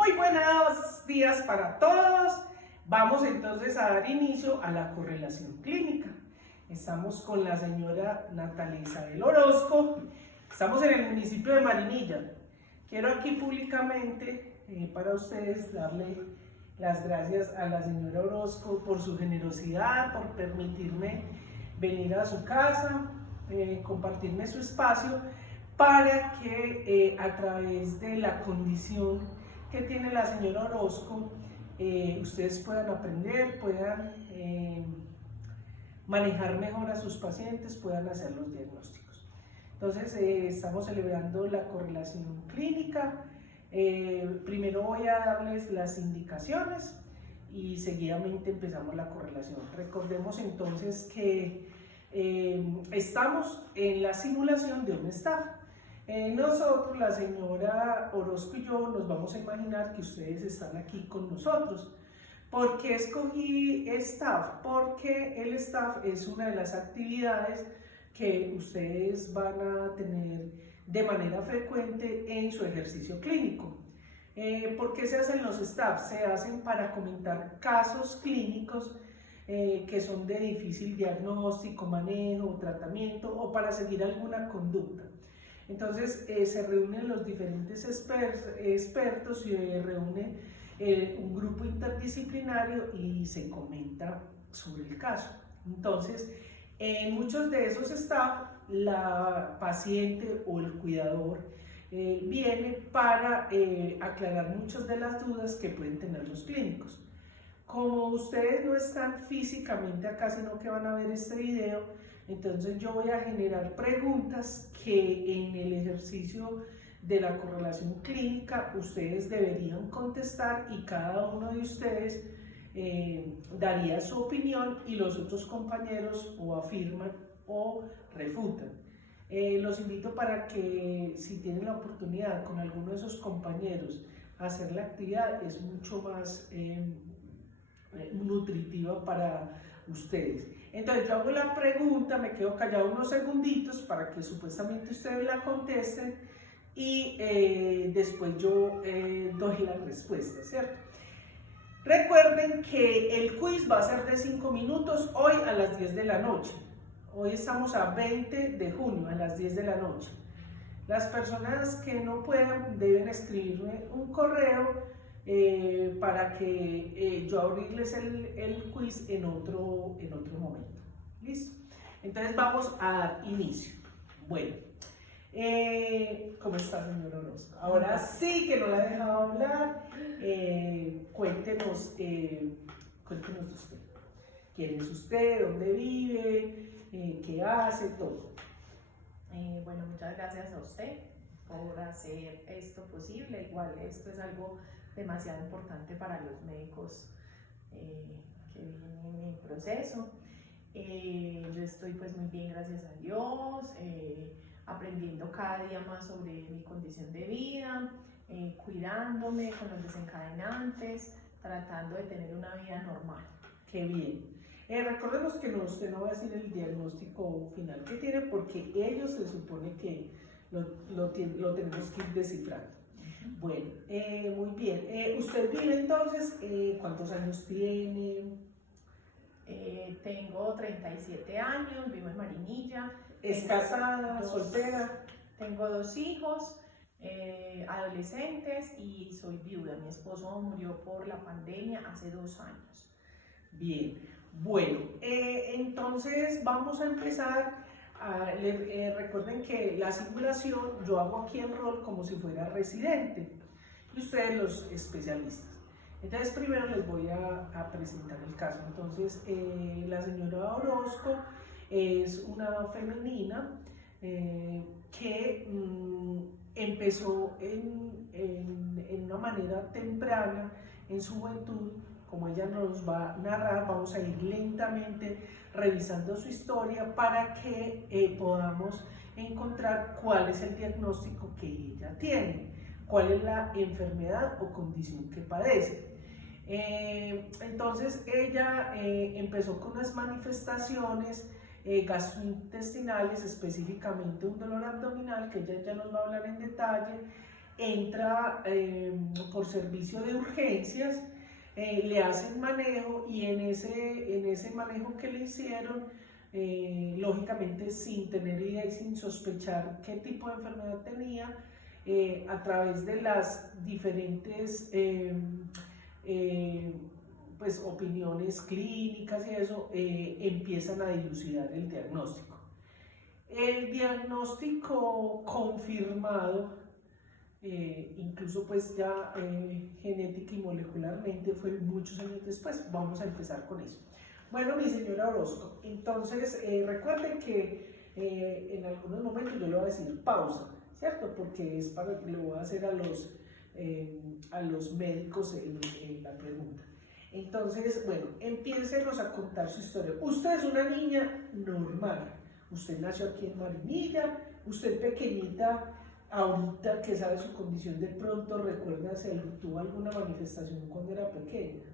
Muy buenos días para todos. Vamos entonces a dar inicio a la correlación clínica. Estamos con la señora Natalia Isabel Orozco. Estamos en el municipio de Marinilla. Quiero aquí públicamente para ustedes darle las gracias a la señora Orozco por su generosidad, por permitirme venir a su casa, compartirme su espacio para que a través de la condición que tiene la señora Orozco, ustedes puedan aprender, puedan manejar mejor a sus pacientes, puedan hacer los diagnósticos. Entonces, estamos celebrando la correlación clínica. Primero voy a darles las indicaciones y seguidamente empezamos la correlación. Recordemos entonces que estamos en la simulación de un staff. Nosotros, la señora Orozco y yo, nos vamos a imaginar que ustedes están aquí con nosotros. ¿Por qué escogí staff? Porque el staff es una de las actividades que ustedes van a tener de manera frecuente en su ejercicio clínico. ¿Por qué se hacen los staff? Se hacen para comentar casos clínicos que son de difícil diagnóstico, manejo, tratamiento o para seguir alguna conducta. Entonces se reúnen los diferentes expertos, se reúne un grupo interdisciplinario y se comenta sobre el caso. Entonces, en muchos de esos staff, la paciente o el cuidador viene para aclarar muchas de las dudas que pueden tener los clínicos. Como ustedes no están físicamente acá, sino que van a ver este video, entonces yo voy a generar preguntas que en el ejercicio de la correlación clínica ustedes deberían contestar y cada uno de ustedes daría su opinión y los otros compañeros o afirman o refutan. Los invito para que si tienen la oportunidad con alguno de esos compañeros hacer la actividad, es mucho más nutritiva para ustedes. Entonces yo hago la pregunta, me quedo callado unos segunditos para que supuestamente ustedes la contesten y después yo doy la respuesta, ¿cierto? Recuerden que el quiz va a ser de 5 minutos hoy a las 10 de la noche. Hoy estamos a 20 de junio a las 10 de la noche. Las personas que no puedan deben escribirme un correo para que yo abrirles el quiz en otro momento. ¿Listo? Entonces vamos a dar inicio. Bueno, ¿cómo está, señora Orozco? Ahora sí que no la he dejado hablar. Cuéntenos de usted. ¿Quién es usted? ¿Dónde vive? ¿Qué hace? Todo. Bueno, muchas gracias a usted por hacer esto posible. Igual esto es algo demasiado importante para los médicos que vienen en proceso. Yo estoy pues muy bien, gracias a Dios, aprendiendo cada día más sobre mi condición de vida, cuidándome con los desencadenantes, tratando de tener una vida normal. Qué bien. Recordemos que usted no va a decir el diagnóstico final que tiene porque ellos se supone que lo tenemos que ir descifrando. Bueno, muy bien. ¿Usted vive entonces? ¿Cuántos años tiene? Tengo 37 años, vivo en Marinilla. ¿Es casada, soltera? Tengo 2 hijos, adolescentes, y soy viuda. Mi esposo murió por la pandemia hace 2 años. Bien, bueno, entonces vamos a empezar. Recuerden que la simulación yo hago aquí el rol como si fuera residente y ustedes los especialistas. Entonces primero les voy a presentar el caso. Entonces la señora Orozco es una femenina que empezó en una manera temprana en su juventud. Como ella nos va a narrar, vamos a ir lentamente revisando su historia para que podamos encontrar cuál es el diagnóstico que ella tiene, cuál es la enfermedad o condición que padece. Entonces ella empezó con unas manifestaciones gastrointestinales, específicamente un dolor abdominal que ella ya nos va a hablar en detalle, entra por servicio de urgencias, le hacen manejo y en ese manejo que le hicieron, lógicamente sin tener idea y sin sospechar qué tipo de enfermedad tenía, a través de las diferentes pues, opiniones clínicas y eso, empiezan a dilucidar el diagnóstico. El diagnóstico confirmado, incluso pues ya genética y molecularmente, fue muchos años después. Vamos a empezar con eso. Bueno, mi señora Orozco, entonces recuerden que en algunos momentos yo le voy a decir pausa, ¿cierto? Porque es para que le voy a hacer a los médicos en la pregunta. Entonces, bueno, empiéncenos a contar su historia. Usted es una niña normal, usted nació aquí en Marinilla, usted pequeñita, ahorita que sabe su condición, de pronto recuerda si tuvo alguna manifestación cuando era pequeña.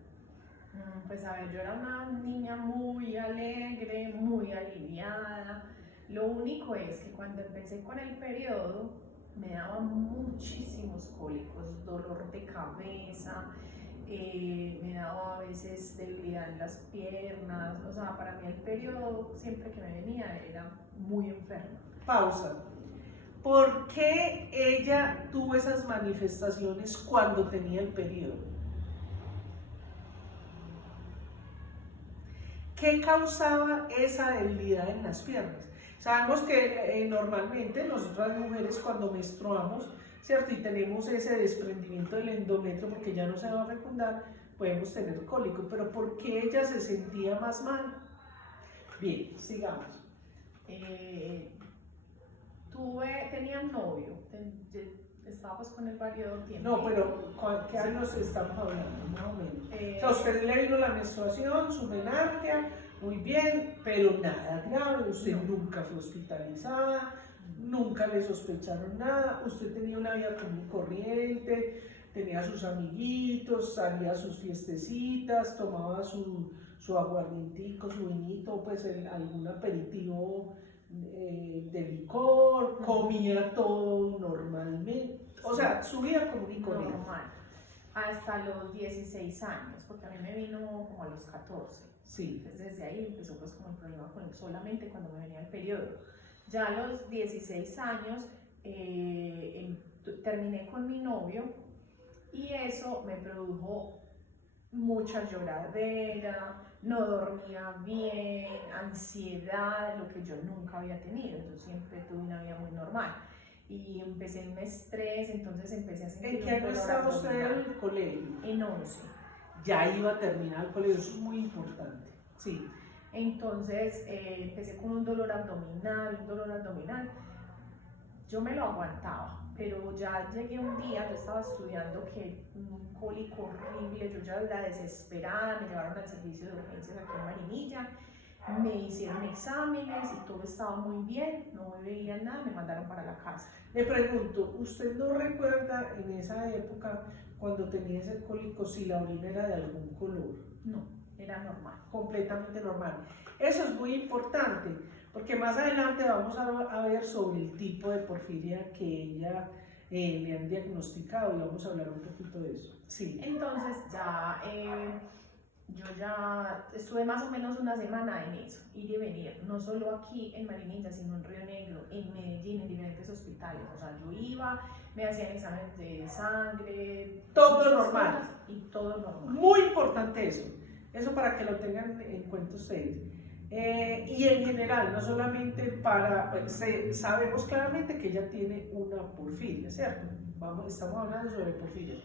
Pues a ver, yo era una niña muy alegre, muy aliviada. Lo único es que cuando empecé con el periodo me daban muchísimos cólicos, dolor de cabeza, me daba a veces debilidad en las piernas. O sea, para mí el periodo, siempre que me venía, era muy enferma. Pausa. ¿Por qué ella tuvo esas manifestaciones cuando tenía el periodo? ¿Qué causaba esa debilidad en las piernas? Sabemos que normalmente nosotras mujeres cuando menstruamos, ¿cierto? Y tenemos ese desprendimiento del endometrio porque ya no se va a fecundar, podemos tener cólico. Pero ¿por qué ella se sentía más mal? Bien, sigamos. Tenía un novio, estaba pues con el periodo tiempo. No, pero ¿qué años estamos hablando, más o menos? O sea, usted le vino la menstruación, su menarquia, muy bien, pero nada grave, usted nunca fue hospitalizada, nunca le sospecharon nada, usted tenía una vida común y corriente, tenía sus amiguitos, salía a sus fiestecitas, tomaba su aguardientico, su vinito, pues algún aperitivo de licor, comía todo normalmente, o sea, su vida común y corriente. Normal, hasta los 16 años, porque a mí me vino como a los 14. Sí. Entonces desde ahí empezó pues como el problema solamente cuando me venía el periodo. Ya a los 16 años terminé con mi novio y eso me produjo mucha lloradera, no dormía bien, ansiedad, lo que yo nunca había tenido. Yo siempre tuve una vida muy normal y empecé en un estrés, entonces empecé a sentir. ¿En qué año estaba usted en el colegio? En 11. Ya iba a terminar el colegio, eso es muy importante. Sí. Entonces empecé con un dolor abdominal. Yo me lo aguantaba, pero ya llegué un día, yo estaba estudiando, que un cólico horrible, yo ya era desesperada, me llevaron al servicio de urgencias aquí en Marinilla, me hicieron exámenes y todo estaba muy bien, no me veían nada, me mandaron para la casa. Le pregunto, ¿usted no recuerda en esa época, cuando tenía ese cólico, si la orina era de algún color? No, era normal. Completamente normal. Eso es muy importante, porque más adelante vamos a ver sobre el tipo de porfiria que ella le han diagnosticado y vamos a hablar un poquito de eso. Sí. Entonces ya yo ya estuve más o menos una semana en eso, ir y venir, no solo aquí en Marinilla, sino en Río Negro, en Medellín, en diferentes hospitales. O sea, yo iba, me hacían exámenes de sangre, todo normal. Y todo normal. Muy importante eso para que lo tengan en cuenta ustedes. Y en general, no solamente sabemos claramente que ella tiene una porfiria, ¿cierto? Estamos hablando sobre porfiria,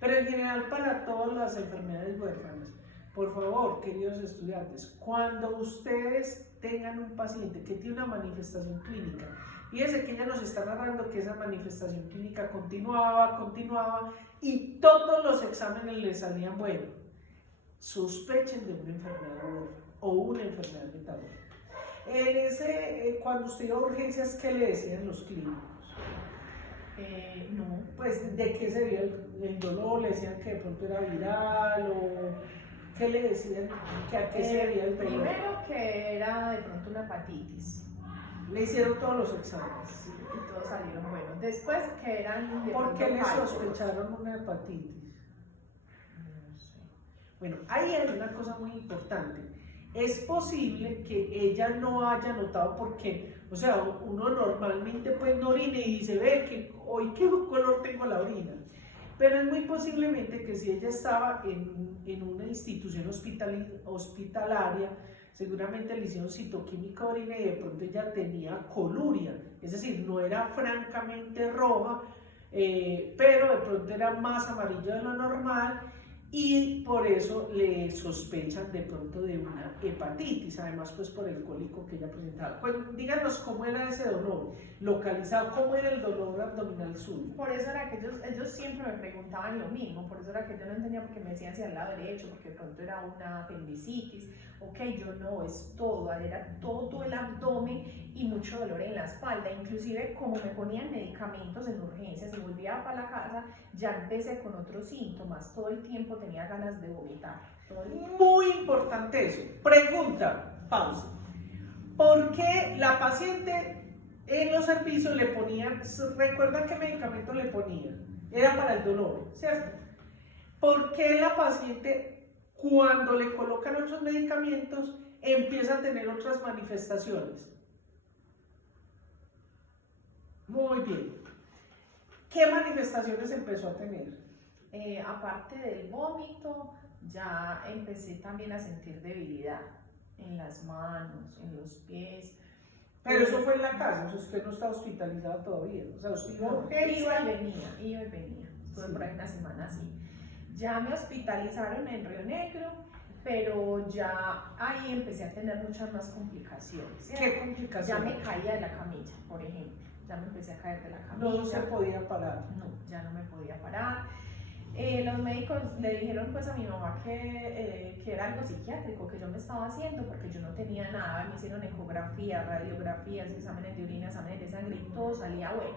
pero en general para todas las enfermedades huérfanas. Por favor, queridos estudiantes, cuando ustedes tengan un paciente que tiene una manifestación clínica, fíjense que ella nos está narrando que esa manifestación clínica continuaba y todos los exámenes le salían buenos, sospechen de una enfermedad huérfana o una enfermedad metabólica. Cuando usted iba a urgencias, ¿qué le decían los clínicos? No. Pues, ¿de qué sería el dolor? ¿Le decían que de pronto era viral o...? ¿Qué le decían? ¿A qué se debía el periodo? Primero que era de pronto una hepatitis. Le hicieron todos los exámenes. Sí, y todos salieron buenos. Después que eran de ¿Por qué pronto le cálculos. sospecharon una hepatitis? No sé. Bueno, ahí hay una cosa muy importante. Es posible que ella no haya notado porque, o sea, uno normalmente pues no orina y dice, ve que hoy qué color tengo la orina. Pero es muy posiblemente que si ella estaba en una institución hospitalaria, seguramente le hicieron citoquímica de orina y de pronto ella tenía coluria, es decir, no era francamente roja, pero de pronto era más amarillo de lo normal y por eso le sospechan de pronto de una hepatitis, además pues por el cólico que ella presentaba. Pues díganos cómo era ese dolor, localizado, cómo era el dolor abdominal suyo. Por eso era que ellos siempre me preguntaban lo mismo, por eso era que yo no entendía porque me decían hacia el lado derecho, porque de pronto era una apendicitis, ok, yo no, es todo, era todo el abdomen y mucho dolor en la espalda, inclusive como me ponían medicamentos en urgencias y volvía para la casa, ya empecé con otros síntomas, todo el tiempo tenía ganas de vomitar. Muy importante eso. Pregunta, pausa. ¿Por qué la paciente en los servicios le ponían, recuerdan qué medicamento le ponían? Era para el dolor, ¿cierto? ¿Por qué la paciente cuando le colocan otros medicamentos empieza a tener otras manifestaciones? Muy bien. ¿Qué manifestaciones empezó a tener? Aparte del vómito, ya empecé también a sentir debilidad en las manos, en los pies. Pero eso fue en la casa, o sea, usted no está hospitalizada todavía, o sea, usted iba a urgencia. Iba y venía, estuve Sí. por ahí una semana así. Ya me hospitalizaron en Río Negro, pero ya ahí empecé a tener muchas más complicaciones. ¿Cierto? ¿Qué complicaciones? Ya me caía de la camilla, por ejemplo, ya me empecé a caer de la camilla. No se podía parar. No, ya no me podía parar. Los médicos le dijeron pues a mi mamá que era algo psiquiátrico que yo me estaba haciendo porque yo no tenía nada, me hicieron ecografías, radiografías, exámenes de orina, exámenes de sangre y todo salía bueno.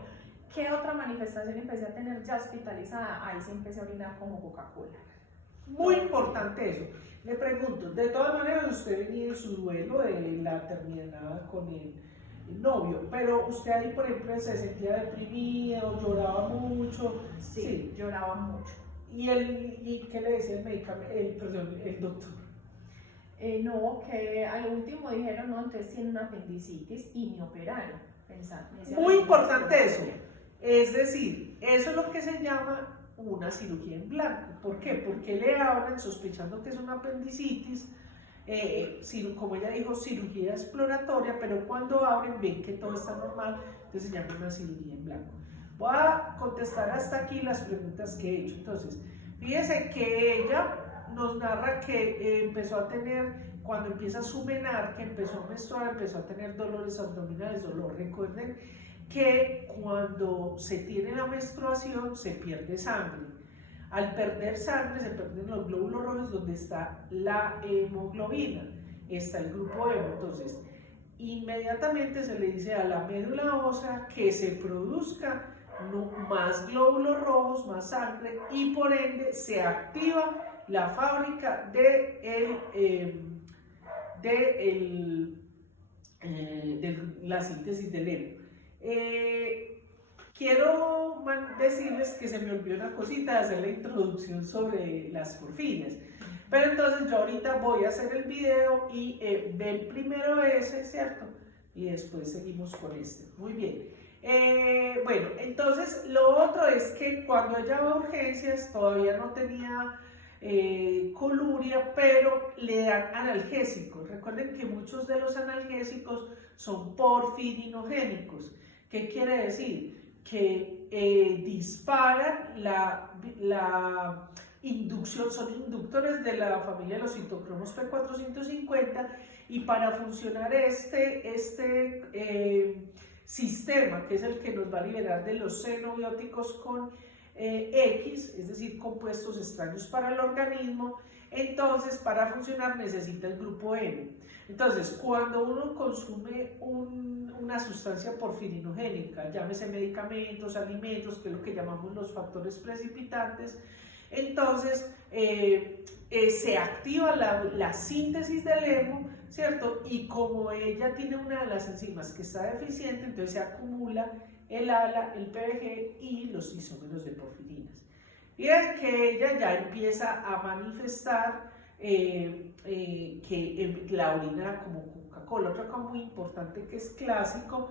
¿Qué otra manifestación empecé a tener ya hospitalizada? Ahí sí empecé a orinar como Coca-Cola. Muy importante eso. Le pregunto, de todas maneras usted venía en su duelo de la terminada con el novio, pero usted ahí por ejemplo se sentía deprimido, lloraba mucho. Sí, lloraba mucho. ¿Y qué le decía el medicamento, el doctor? No, que al último dijeron, no, entonces tiene una apendicitis y me operaron. Muy importante eso. Es decir, eso es lo que se llama una cirugía en blanco. ¿Por qué? Porque le abren sospechando que es una apendicitis, como ella dijo, cirugía exploratoria, pero cuando abren ven que todo está normal, entonces se llama una cirugía en blanco. Voy a contestar hasta aquí las preguntas que he hecho. Entonces, fíjese que ella nos narra que empezó a tener, cuando empieza su menarca, empezó a menstruar, empezó a tener dolores abdominales, dolor. Recuerden que cuando se tiene la menstruación se pierde sangre. Al perder sangre se pierden los glóbulos rojos donde está la hemoglobina, está el grupo hemo. Entonces, inmediatamente se le dice a la médula ósea que se produzca más glóbulos rojos, más sangre y por ende se activa la fábrica de la síntesis del hemo. Quiero decirles que se me olvidó una cosita de hacer la introducción sobre las porfirias, pero entonces yo ahorita voy a hacer el video y ven primero ese, ¿cierto? Y después seguimos con este. Muy bien. Bueno, entonces lo otro es que cuando ella va a urgencias todavía no tenía coluria, pero le dan analgésicos. Recuerden que muchos de los analgésicos son porfirinogénicos. ¿Qué quiere decir? Que disparan la inducción, son inductores de la familia de los citocromos P450 y para funcionar este sistema, que es el que nos va a liberar de los xenobióticos con X, es decir, compuestos extraños para el organismo, entonces para funcionar necesita el grupo M. Entonces, cuando uno consume una sustancia porfirinogénica, llámese medicamentos, alimentos, que es lo que llamamos los factores precipitantes, entonces se activa la síntesis del hemo, ¿cierto? Y como ella tiene una de las enzimas que está deficiente, entonces se acumula el ALA, el PBG y los isómeros de porfirinas. Fíjense que ella ya empieza a manifestar que la orina era como Coca-Cola. Otra cosa muy importante que es clásico,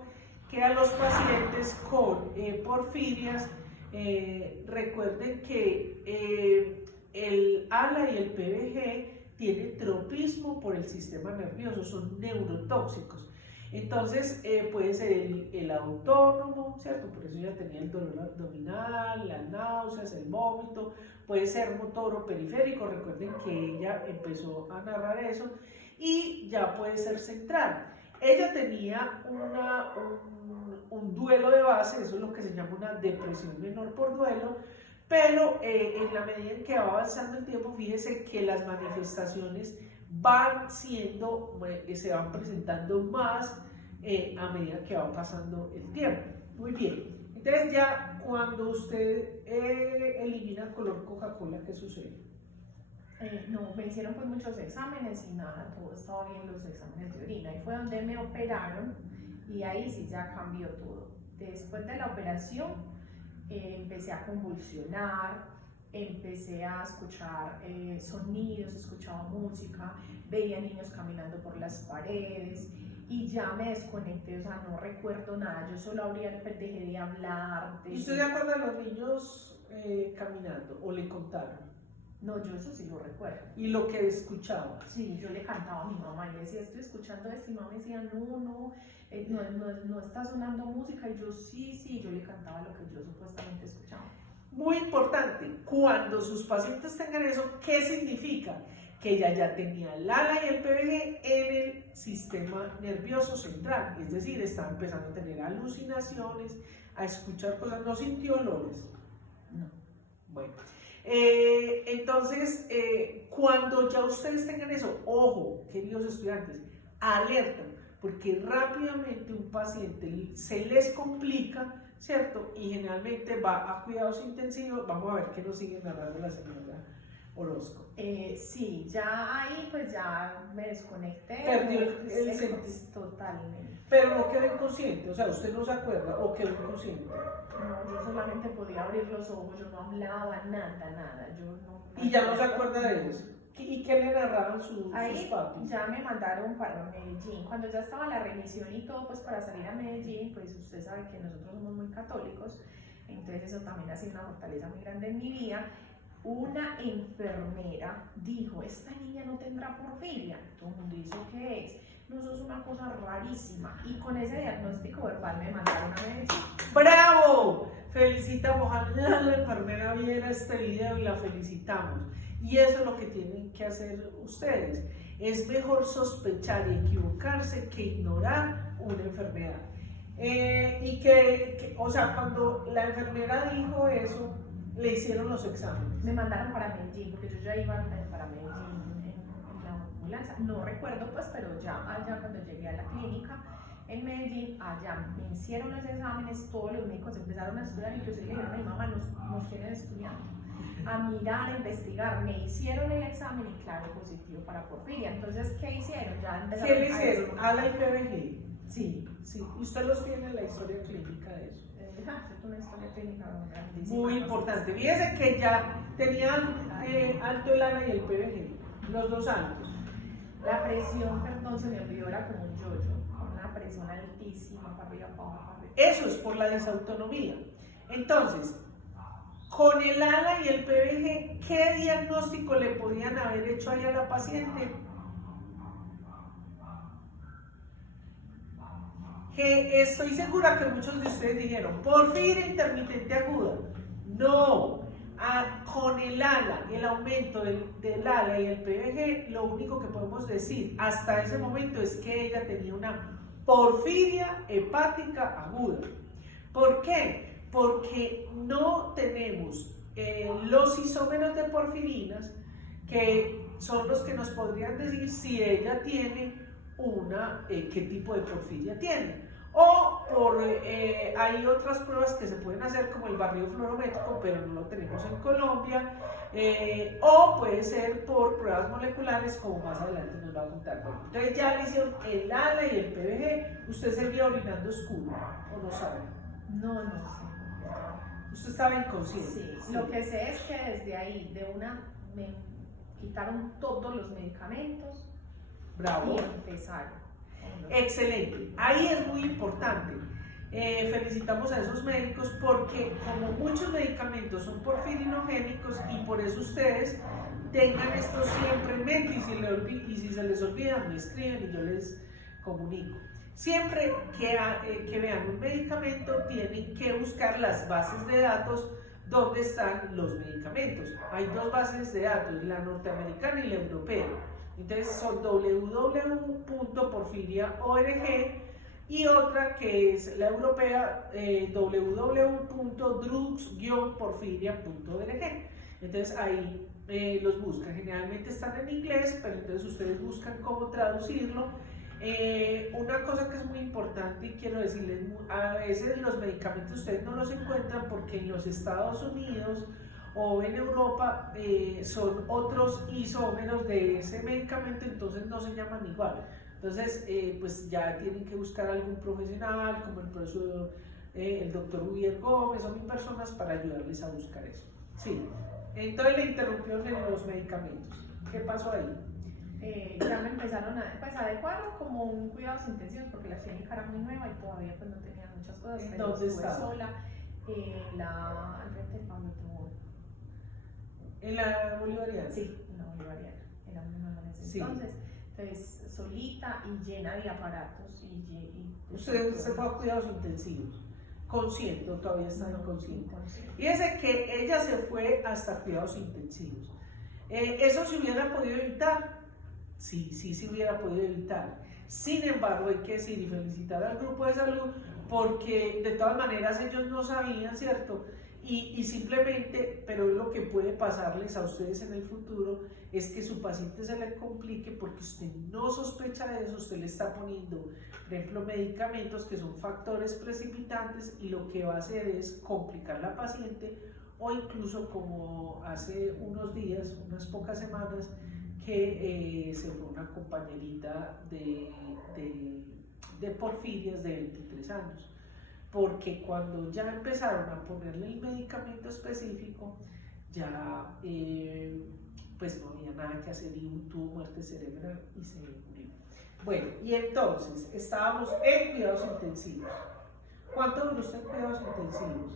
que a los pacientes con porfirias, recuerden que el ALA y el PBG tienen tropismo por el sistema nervioso, son neurotóxicos. Entonces puede ser el autónomo, ¿cierto? Por eso ya tenía el dolor abdominal, las náuseas, el vómito, puede ser motor o periférico, recuerden que ella empezó a narrar eso, y ya puede ser central. Ella tenía un duelo de base, eso es lo que se llama una depresión menor por duelo, pero en la medida en que va avanzando el tiempo, fíjese que las manifestaciones se van presentando más a medida que va pasando el tiempo. Muy bien, entonces ya cuando usted elimina color Coca-Cola, ¿qué sucede? No, me hicieron pues muchos exámenes y nada, todo estaba bien, los exámenes de orina, y fue donde me operaron y ahí sí ya cambió todo. Después de la operación empecé a convulsionar, empecé a escuchar sonidos, escuchaba música, veía niños caminando por las paredes y ya me desconecté, o sea, no recuerdo nada, yo solo dejé de hablar. ¿Y usted se acuerda de los niños caminando o le contaron? No, yo eso sí lo recuerdo. ¿Y lo que escuchaba? Sí, yo le cantaba a mi mamá y le decía, estoy escuchando esto, y mi mamá me decía, no está sonando música, y yo sí, yo le cantaba lo que yo supuestamente escuchaba. Muy importante, cuando sus pacientes tengan eso, ¿qué significa? Que ella ya tenía el ALA y el PBG en el sistema nervioso central, es decir, estaba empezando a tener alucinaciones, a escuchar cosas, no sintió olores. No. Bueno, entonces, cuando ya ustedes tengan eso, ojo, queridos estudiantes, alerta, porque rápidamente un paciente se les complica, ¿cierto? Y generalmente va a cuidados intensivos. Vamos a ver qué nos sigue narrando la señora Orozco. Sí, ya ahí pues ya me desconecté. Perdió el sentido. Totalmente. Pero no quedó inconsciente, o sea, usted no se acuerda o quedó inconsciente. No, yo solamente podía abrir los ojos, yo no hablaba nada, yo no. Y ya no se acuerda de eso. ¿Y qué le narraron sus papis? Ya me mandaron para Medellín, cuando ya estaba la remisión y todo, pues para salir a Medellín, pues usted sabe que nosotros somos muy católicos, entonces eso también ha sido una fortaleza muy grande en mi vida. Una enfermera dijo, esta niña no tendrá porfiria. Todo el mundo dice, ¿qué es? No, eso es una cosa rarísima. Y con ese diagnóstico verbal me mandaron a Medellín. ¡Bravo! Felicitamos, ojalá la enfermera viera este video y la felicitamos. Y eso es lo que tienen que hacer ustedes. Es mejor sospechar y equivocarse que ignorar una enfermedad. O sea, cuando la enfermera dijo eso, le hicieron los exámenes. Me mandaron para Medellín, porque yo ya iba para Medellín en la ambulancia. No recuerdo pues, pero ya allá cuando llegué a la clínica en Medellín, allá me hicieron los exámenes, todos los médicos empezaron a estudiar, inclusive le dijeron a mi mamá, nos tienen estudiando, a mirar, a investigar. Me hicieron el examen y claro, positivo para porfiria. Entonces, ¿qué hicieron? ¿Qué le hicieron? ¿ALA y PBG? Sí. Sí. ¿Y usted los tiene en la historia clínica de eso? Es una historia clínica grandísima. Muy importante. Fíjense que ya tenían alto el ALA y el PBG, los dos altos. La presión, perdón, se me olvidó, era como un yo-yo, con una presión altísima, para arriba, para abajo, para arriba. Eso es por la disautonomía. Entonces, con el ALA y el PBG, ¿qué diagnóstico le podían haber hecho ahí a la paciente? Que estoy segura que muchos de ustedes dijeron, porfiria intermitente aguda. No, con el ALA, el aumento del ALA y el PBG, lo único que podemos decir hasta ese momento es que ella tenía una porfiria hepática aguda. ¿Por qué? Porque no tenemos los isómeros de porfirinas, que son los que nos podrían decir si ella tiene qué tipo de porfiria tiene. o hay otras pruebas que se pueden hacer como el barrido fluorométrico, pero no lo tenemos en Colombia, o puede ser por pruebas moleculares, como más adelante nos va a contar. Bueno, entonces ya le hicieron el ALA y el PBG. ¿Usted seguía orinando oscuro o no sabe? No, no sé. ¿Usted estaba inconsciente? Sí, Sí. lo que sé es que desde ahí, me quitaron todos los medicamentos. Bravo. Y empezaron. Excelente. Ahí es muy importante. Felicitamos a esos médicos porque como muchos medicamentos son porfirinogénicos y por eso ustedes tengan esto siempre en mente y si se les olvida me escriben y yo les comunico. Siempre que vean un medicamento tienen que buscar las bases de datos donde están los medicamentos. Hay dos bases de datos, la norteamericana y la europea. Entonces son www.porfiria.org y otra que es la europea, www.drugs-porfiria.org. Entonces ahí los buscan. Generalmente están en inglés, pero entonces ustedes buscan cómo traducirlo. Una cosa que es muy importante y quiero decirles, a veces los medicamentos ustedes no los encuentran porque en los Estados Unidos o en Europa son otros isómeros de ese medicamento, entonces no se llaman igual. Entonces, pues ya tienen que buscar algún profesional, como el profesor, el doctor Ubier Gómez, o 1000 personas para ayudarles a buscar eso. Sí, entonces le interrumpieron en los medicamentos. ¿Qué pasó ahí? Ya me empezaron a adecuar como un cuidados intensivos porque la clínica era muy nueva y todavía pues no tenía muchas cosas, pero ¿Dónde estuve estaba? sola al frente del Pablo Tobón. ¿En la Bolivariana? Sí, en la Bolivariana, era muy nueva en ese Sí. entonces solita y llena de aparatos Usted se fue a cuidados intensivos, consciente o todavía está inconsciente. inconsciente. Fíjese que ella se fue hasta cuidados intensivos. ¿Eso se hubiera podido evitar? Sí, sí se hubiera podido evitar. Sin embargo, hay que decir y felicitar al grupo de salud porque de todas maneras ellos no sabían, ¿cierto? Y simplemente, pero lo que puede pasarles a ustedes en el futuro es que su paciente se le complique porque usted no sospecha de eso, usted le está poniendo, por ejemplo, medicamentos que son factores precipitantes y lo que va a hacer es complicar la paciente o incluso como hace unos días, unas pocas semanas, que se fue una compañerita de Porfirias de 23 años. Porque cuando ya empezaron a ponerle el medicamento específico, ya pues no había nada que hacer y tuvo muerte cerebral y se murió. Bueno, y entonces estábamos en cuidados intensivos. ¿Cuánto duró usted en cuidados intensivos?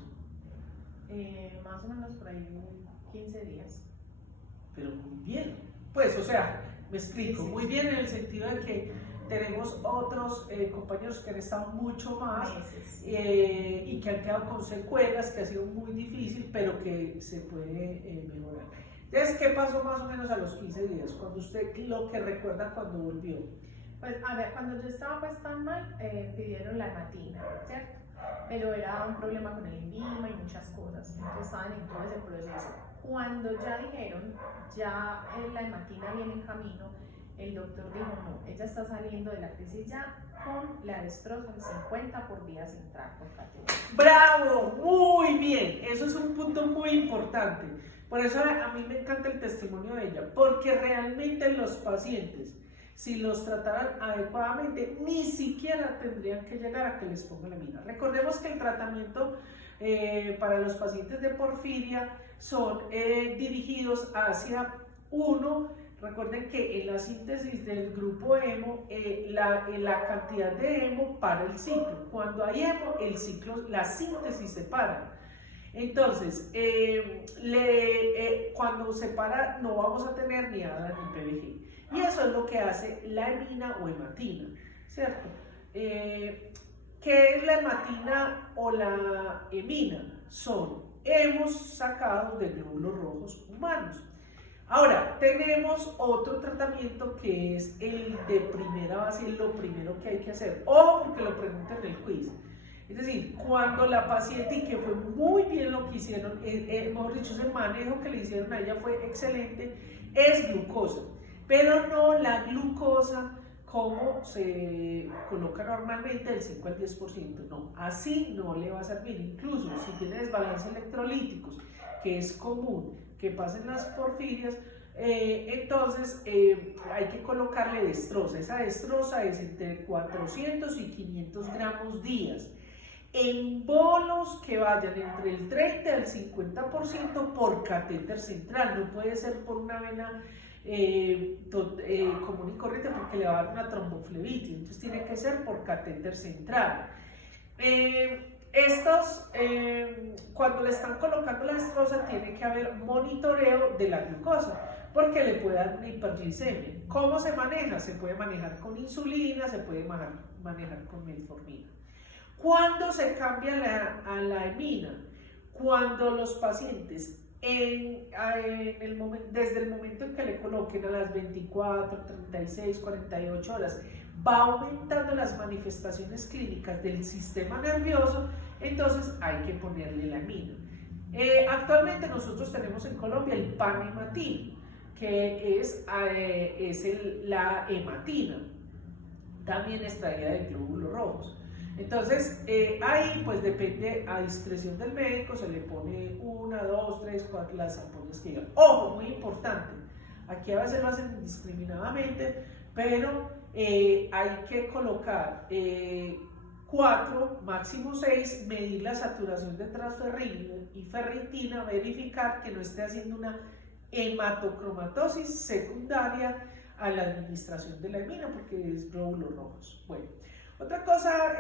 Más o menos por ahí 15 días. Pero muy bien. Pues, o sea, me explico, Sí. muy bien en el sentido de que tenemos otros compañeros que han estado mucho más y que han quedado con secuelas, que ha sido muy difícil, pero que se puede mejorar. Entonces, ¿qué pasó más o menos a los 15 días? Cuando usted, lo que recuerda cuando volvió. Pues a ver, cuando yo estaba pues tan mal, pidieron la hematina, ¿cierto? Pero era un problema con el INVIMA y muchas cosas, entonces estaban en todo ese proceso. Cuando ya dijeron, ya la hematina viene en camino, el doctor dijo, no, ella está saliendo de la crisis ya con la destrozo en 50 por día sin trago, por categoría. ¡Bravo! Muy bien, eso es un punto muy importante. Por eso a mí me encanta el testimonio de ella, porque realmente los pacientes, si los trataran adecuadamente, ni siquiera tendrían que llegar a que les pongan la mina. Recordemos que el tratamiento para los pacientes de porfiria son dirigidos hacia uno. Recuerden que en la síntesis del grupo hemo, la cantidad de hemo para el ciclo. Cuando hay hemo, el ciclo, la síntesis se para. Entonces, cuando se para, no vamos a tener ni ADA ni PBG. Y eso es lo que hace la hemina o hematina, ¿cierto? ¿Qué es la hematina o la hemina? Son hemos sacados de glóbulos rojos humanos. Ahora, tenemos otro tratamiento que es el de primera base, y lo primero que hay que hacer, o porque lo preguntan en el quiz. Es decir, cuando la paciente, y que fue muy bien lo que hicieron, mejor dicho, ese manejo que le hicieron a ella fue excelente, es glucosa, pero no la glucosa como se coloca normalmente del 5 al 10%. No, así no le va a servir. Incluso si tiene desbalance electrolíticos, que es común que pasen las porfirias, entonces hay que colocarle destroza. Esa destroza es entre 400 y 500 gramos días, en bolos que vayan entre el 30 al 50% por catéter central. No puede ser por una vena común y corriente, porque le va a dar una tromboflebitis. Entonces tiene que ser por catéter central. Cuando le están colocando la destroza, tiene que haber monitoreo de la glucosa, porque le puede dar una hiperglicemia. ¿Cómo se maneja? Se puede manejar con insulina, se puede manejar con metformina. ¿Cuándo se cambia a la emina? Cuando los pacientes, desde el momento en que le coloquen a las 24, 36, 48 horas, va aumentando las manifestaciones clínicas del sistema nervioso, entonces hay que ponerle la emina. Actualmente nosotros tenemos en Colombia el Panhematin, que es la hematina, también extraída de glóbulos rojos. Entonces, ahí pues depende a discreción del médico, se le pone 1, 2, 3, 4 las ampollas que digan. Ojo, muy importante, aquí a veces lo hacen indiscriminadamente, pero hay que colocar 4, máximo 6, medir la saturación de transferrina y ferritina, verificar que no esté haciendo una hematocromatosis secundaria a la administración de la emina, porque es glóbulos rojos. Bueno, otra cosa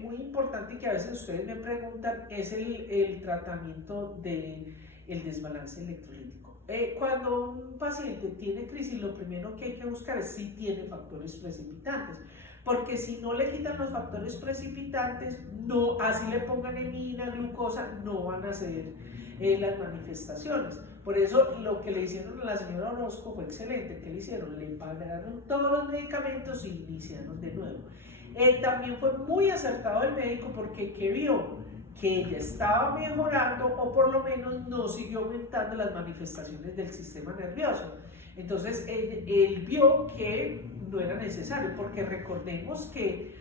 muy importante y que a veces ustedes me preguntan es el tratamiento del desbalance electrolítico. Cuando un paciente tiene crisis, lo primero que hay que buscar es si tiene factores precipitantes, porque si no le quitan los factores precipitantes, no, así le pongan emina, glucosa, no van a ser las manifestaciones. Por eso lo que le hicieron a la señora Orozco fue excelente. ¿Qué le hicieron? Le pagaron todos los medicamentos y iniciaron de nuevo. También fue muy acertado el médico, porque ¿qué vio? Que ella estaba mejorando, o por lo menos no siguió aumentando las manifestaciones del sistema nervioso. Entonces él vio que no era necesario, porque recordemos que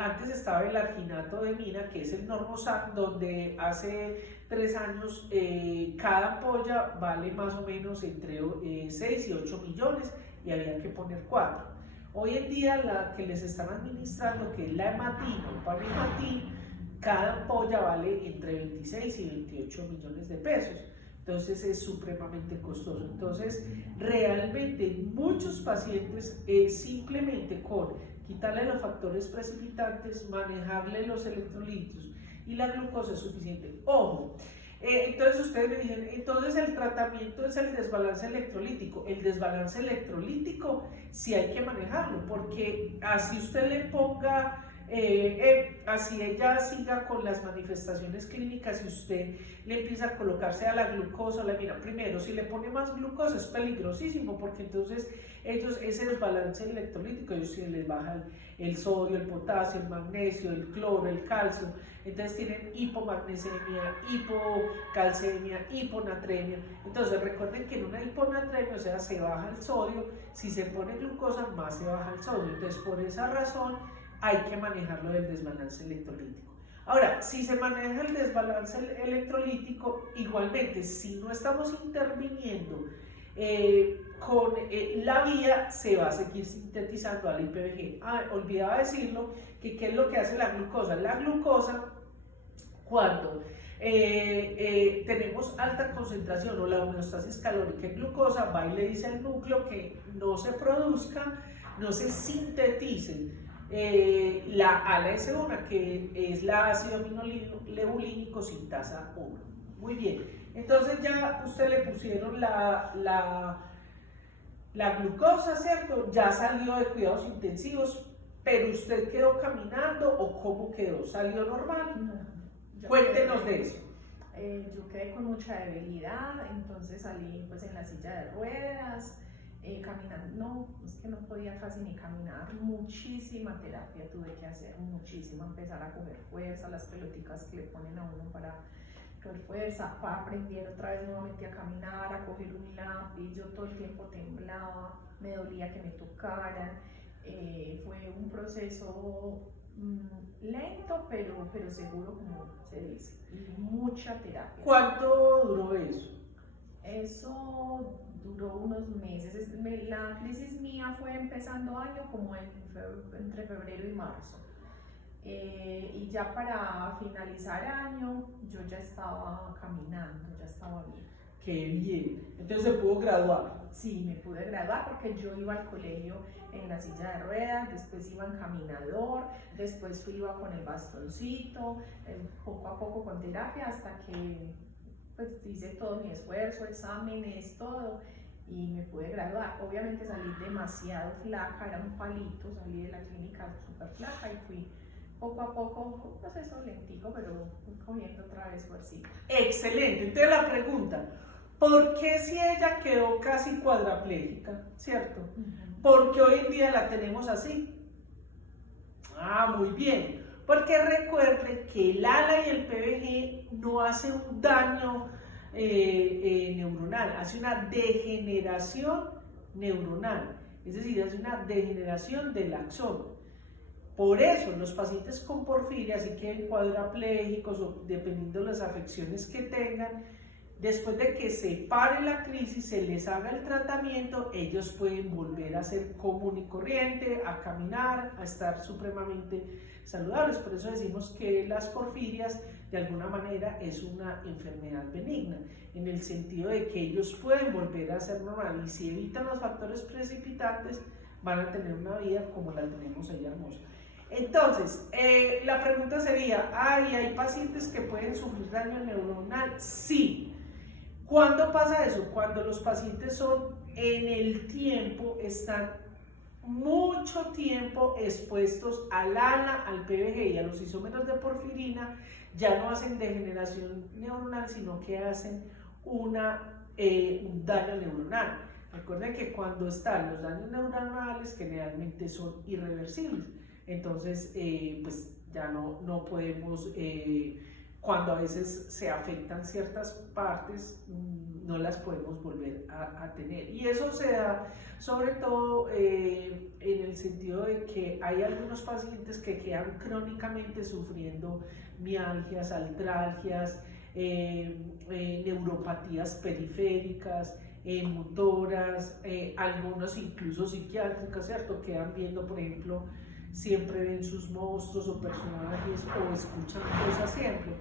antes estaba el arginato de mina, que es el Normosan, donde hace 3 años cada ampolla vale más o menos entre 6 y 8 millones y había que poner 4. Hoy en día la que les están administrando, que es la hematina o Panhematin, cada ampolla vale entre 26 y 28 millones de pesos. Entonces es supremamente costoso. Entonces realmente muchos pacientes simplemente con quitarle los factores precipitantes, manejarle los electrolitos y la glucosa es suficiente. Ojo, entonces ustedes me dicen, entonces el tratamiento es el desbalance electrolítico. El desbalance electrolítico sí hay que manejarlo, porque así usted le ponga, así ella siga con las manifestaciones clínicas y usted le empieza a colocarse a la glucosa, mira, primero, si le pone más glucosa es peligrosísimo, porque entonces ese desbalance electrolítico, ellos sí les bajan el sodio, el potasio, el magnesio, el cloro, el calcio. Entonces tienen hipomagnesemia, hipocalcemia, hiponatremia. Entonces recuerden que en una hiponatremia, o sea, se baja el sodio, si se pone glucosa más se baja el sodio. Entonces por esa razón hay que manejarlo del desbalance electrolítico. Ahora, si se maneja el desbalance electrolítico, igualmente, si no estamos interviniendo con la vía, se va a seguir sintetizando al IPVG. Olvidaba decirlo, que ¿qué es lo que hace la glucosa? La glucosa, cuando tenemos alta concentración o la homeostasis calórica en glucosa, va y le dice al núcleo que no se produzca, no se sintetice la ALA-S1, que es la ácido aminolevulínico sintasa 1. Muy bien, entonces ya usted le pusieron la glucosa, ¿cierto? Ya salió de cuidados intensivos, pero usted quedó caminando, ¿o cómo quedó? ¿Salió normal? No, Cuéntenos de eso. Yo quedé con mucha debilidad, entonces salí pues en la silla de ruedas, caminando, no, es que no podía casi ni caminar, muchísima terapia tuve que hacer, muchísima, empezar a coger fuerza, las peloticas que le ponen a uno para coger fuerza, para aprender otra vez nuevamente a caminar, a coger un lápiz. Yo todo el tiempo temblaba, me dolía que me tocaran, Fue un proceso lento, pero seguro, como se dice, y mucha terapia. ¿Cuánto duró eso? Eso duró unos meses. La crisis mía fue empezando año como entre febrero y marzo. Y ya para finalizar año yo ya estaba caminando, ya estaba bien. Qué bien. Entonces se pudo graduar. Sí, me pude graduar porque yo iba al colegio en la silla de ruedas, después iba en caminador, después iba con el bastoncito, poco a poco con terapia hasta que pues hice todo mi esfuerzo, exámenes, todo, y me pude graduar. Obviamente salí demasiado flaca, era un palito, salí de la clínica súper flaca y fui poco a poco, un proceso lentico, pero fui cogiendo otra vez fuercita. Excelente. Entonces la pregunta, ¿por qué si ella quedó casi cuadraplégica, cierto? ¿Por qué hoy en día la tenemos así? Ah, muy bien. Porque recuerden que el ALA y el PBG no hace un daño neuronal, hace una degeneración neuronal, es decir, hace una degeneración del axón. Por eso los pacientes con porfiria, así que cuadraplégicos o dependiendo de las afecciones que tengan, después de que se pare la crisis, se les haga el tratamiento, ellos pueden volver a ser común y corriente, a caminar, a estar supremamente saludables. Por eso decimos que las porfirias de alguna manera es una enfermedad benigna, en el sentido de que ellos pueden volver a ser normal y si evitan los factores precipitantes van a tener una vida como la tenemos ahí hermosa. Entonces, la pregunta sería, ¿hay pacientes que pueden sufrir daño neuronal? Sí. ¿Cuándo pasa eso? Cuando los pacientes son en el tiempo, están mucho tiempo expuestos al ALA, al PBG y a los isómeros de porfirina, ya no hacen degeneración neuronal, sino que hacen un daño neuronal. Recuerden que cuando están los daños neuronales generalmente son irreversibles, entonces pues ya no podemos, cuando a veces se afectan ciertas partes, no las podemos volver a tener. Y eso se da sobre todo en el sentido de que hay algunos pacientes que quedan crónicamente sufriendo mialgias, artralgias, neuropatías periféricas, motoras, algunos incluso psiquiátricas, ¿cierto? Quedan viendo, por ejemplo, siempre ven sus monstruos o personajes o escuchan cosas siempre.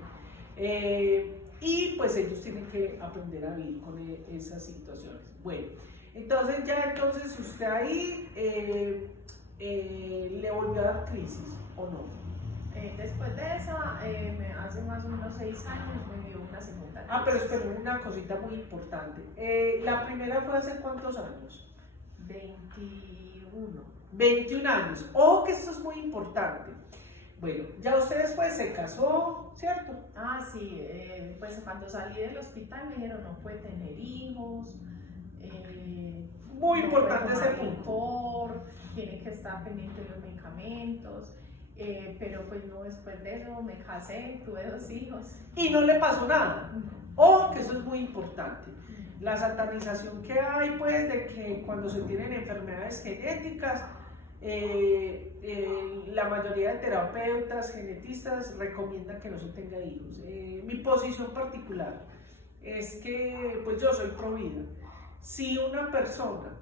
Y pues ellos tienen que aprender a vivir con esas situaciones. Bueno, entonces usted ahí le volvió a dar crisis, ¿o no? Después de esa, hace más o menos 6 años me dio una segunda crisis. Pero espera, una cosita muy importante. ¿La primera fue hace cuántos años? 21. 21 años. Ojo que esto es muy importante. Bueno, ya usted después se casó, ¿cierto? Ah, sí, pues cuando salí del hospital me dijeron no puede tener hijos, muy no importante puede ese tomar punto. licor, tiene que estar pendiente de los medicamentos, pero pues no, después de eso me casé, tuve 2 hijos. Y no le pasó nada. Ojo que eso es muy importante. La satanización que hay, pues, de que cuando se tienen enfermedades genéticas, la mayoría de terapeutas, genetistas recomiendan que no se tenga hijos. Mi posición particular es que pues yo soy pro vida. Si una persona,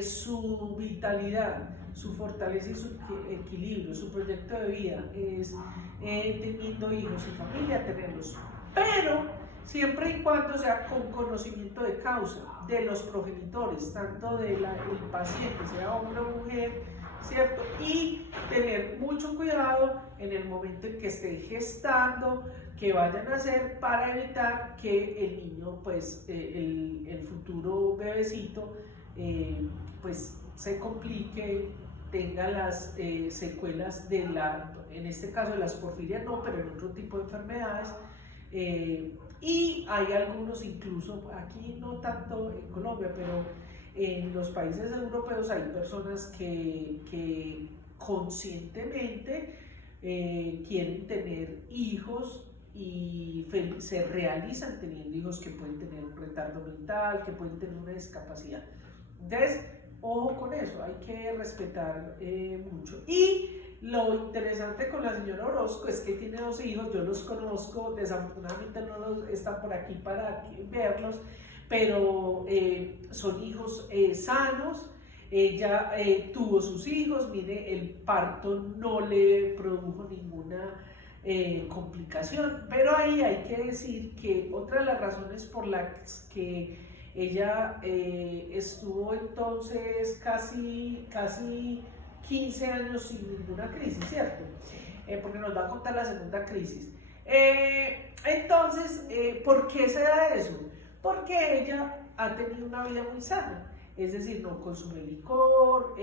su vitalidad, su fortaleza y su equilibrio, su proyecto de vida es teniendo hijos y familia, tenerlos, pero siempre y cuando sea con conocimiento de causa de los progenitores, tanto del paciente, sea hombre o mujer, ¿cierto? Y tener mucho cuidado en el momento en que esté gestando, que vayan a hacer, para evitar que el niño, pues el futuro bebecito, pues se complique, tenga las secuelas de en este caso de las porfirias no, pero en otro tipo de enfermedades. Y hay algunos, incluso aquí no tanto en Colombia, pero en los países europeos hay personas que conscientemente quieren tener hijos y se realizan teniendo hijos que pueden tener un retardo mental, que pueden tener una discapacidad. Entonces, Ojo con eso, hay que respetar mucho. Y lo interesante con la señora Orozco es que tiene 2 hijos, yo los conozco, desafortunadamente no están por aquí para verlos, pero son hijos sanos. Ella tuvo sus hijos, mire, el parto no le produjo ninguna complicación, pero ahí hay que decir que otra de las razones por las que ella estuvo entonces casi 15 años sin ninguna crisis, ¿cierto? Porque nos va a contar la segunda crisis. Entonces, ¿por qué se da eso? Porque ella ha tenido una vida muy sana, es decir, no consume licor,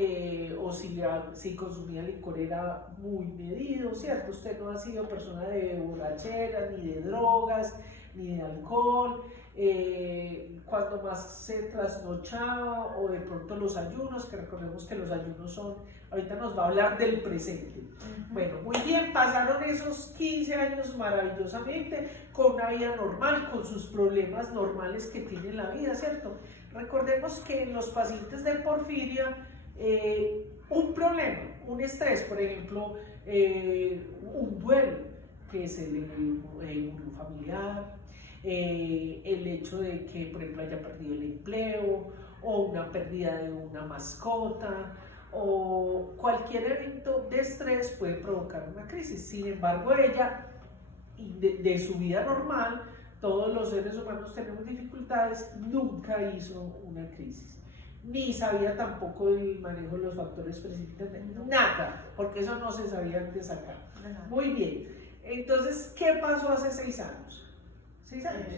o si consumía licor era muy medido, ¿cierto? Usted no ha sido persona de borrachera, ni de drogas, ni de alcohol. Cuando más se trasnochaba, o de pronto los ayunos, que recordemos que los ayunos son, ahorita nos va a hablar del presente. Bueno, muy bien, pasaron esos 15 años maravillosamente, con una vida normal, con sus problemas normales que tiene la vida, ¿cierto? Recordemos que en los pacientes de porfiria, un problema, un estrés, por ejemplo, un duelo, que se le murió un familiar, el hecho de que, por ejemplo, haya perdido el empleo, o una pérdida de una mascota, o cualquier evento de estrés puede provocar una crisis. Sin embargo, ella, de su vida normal, todos los seres humanos tenemos dificultades, nunca hizo una crisis, ni sabía tampoco del manejo de los factores precipitantes, nada, porque eso no se sabía antes acá. Muy bien, entonces, ¿qué pasó hace 6 años?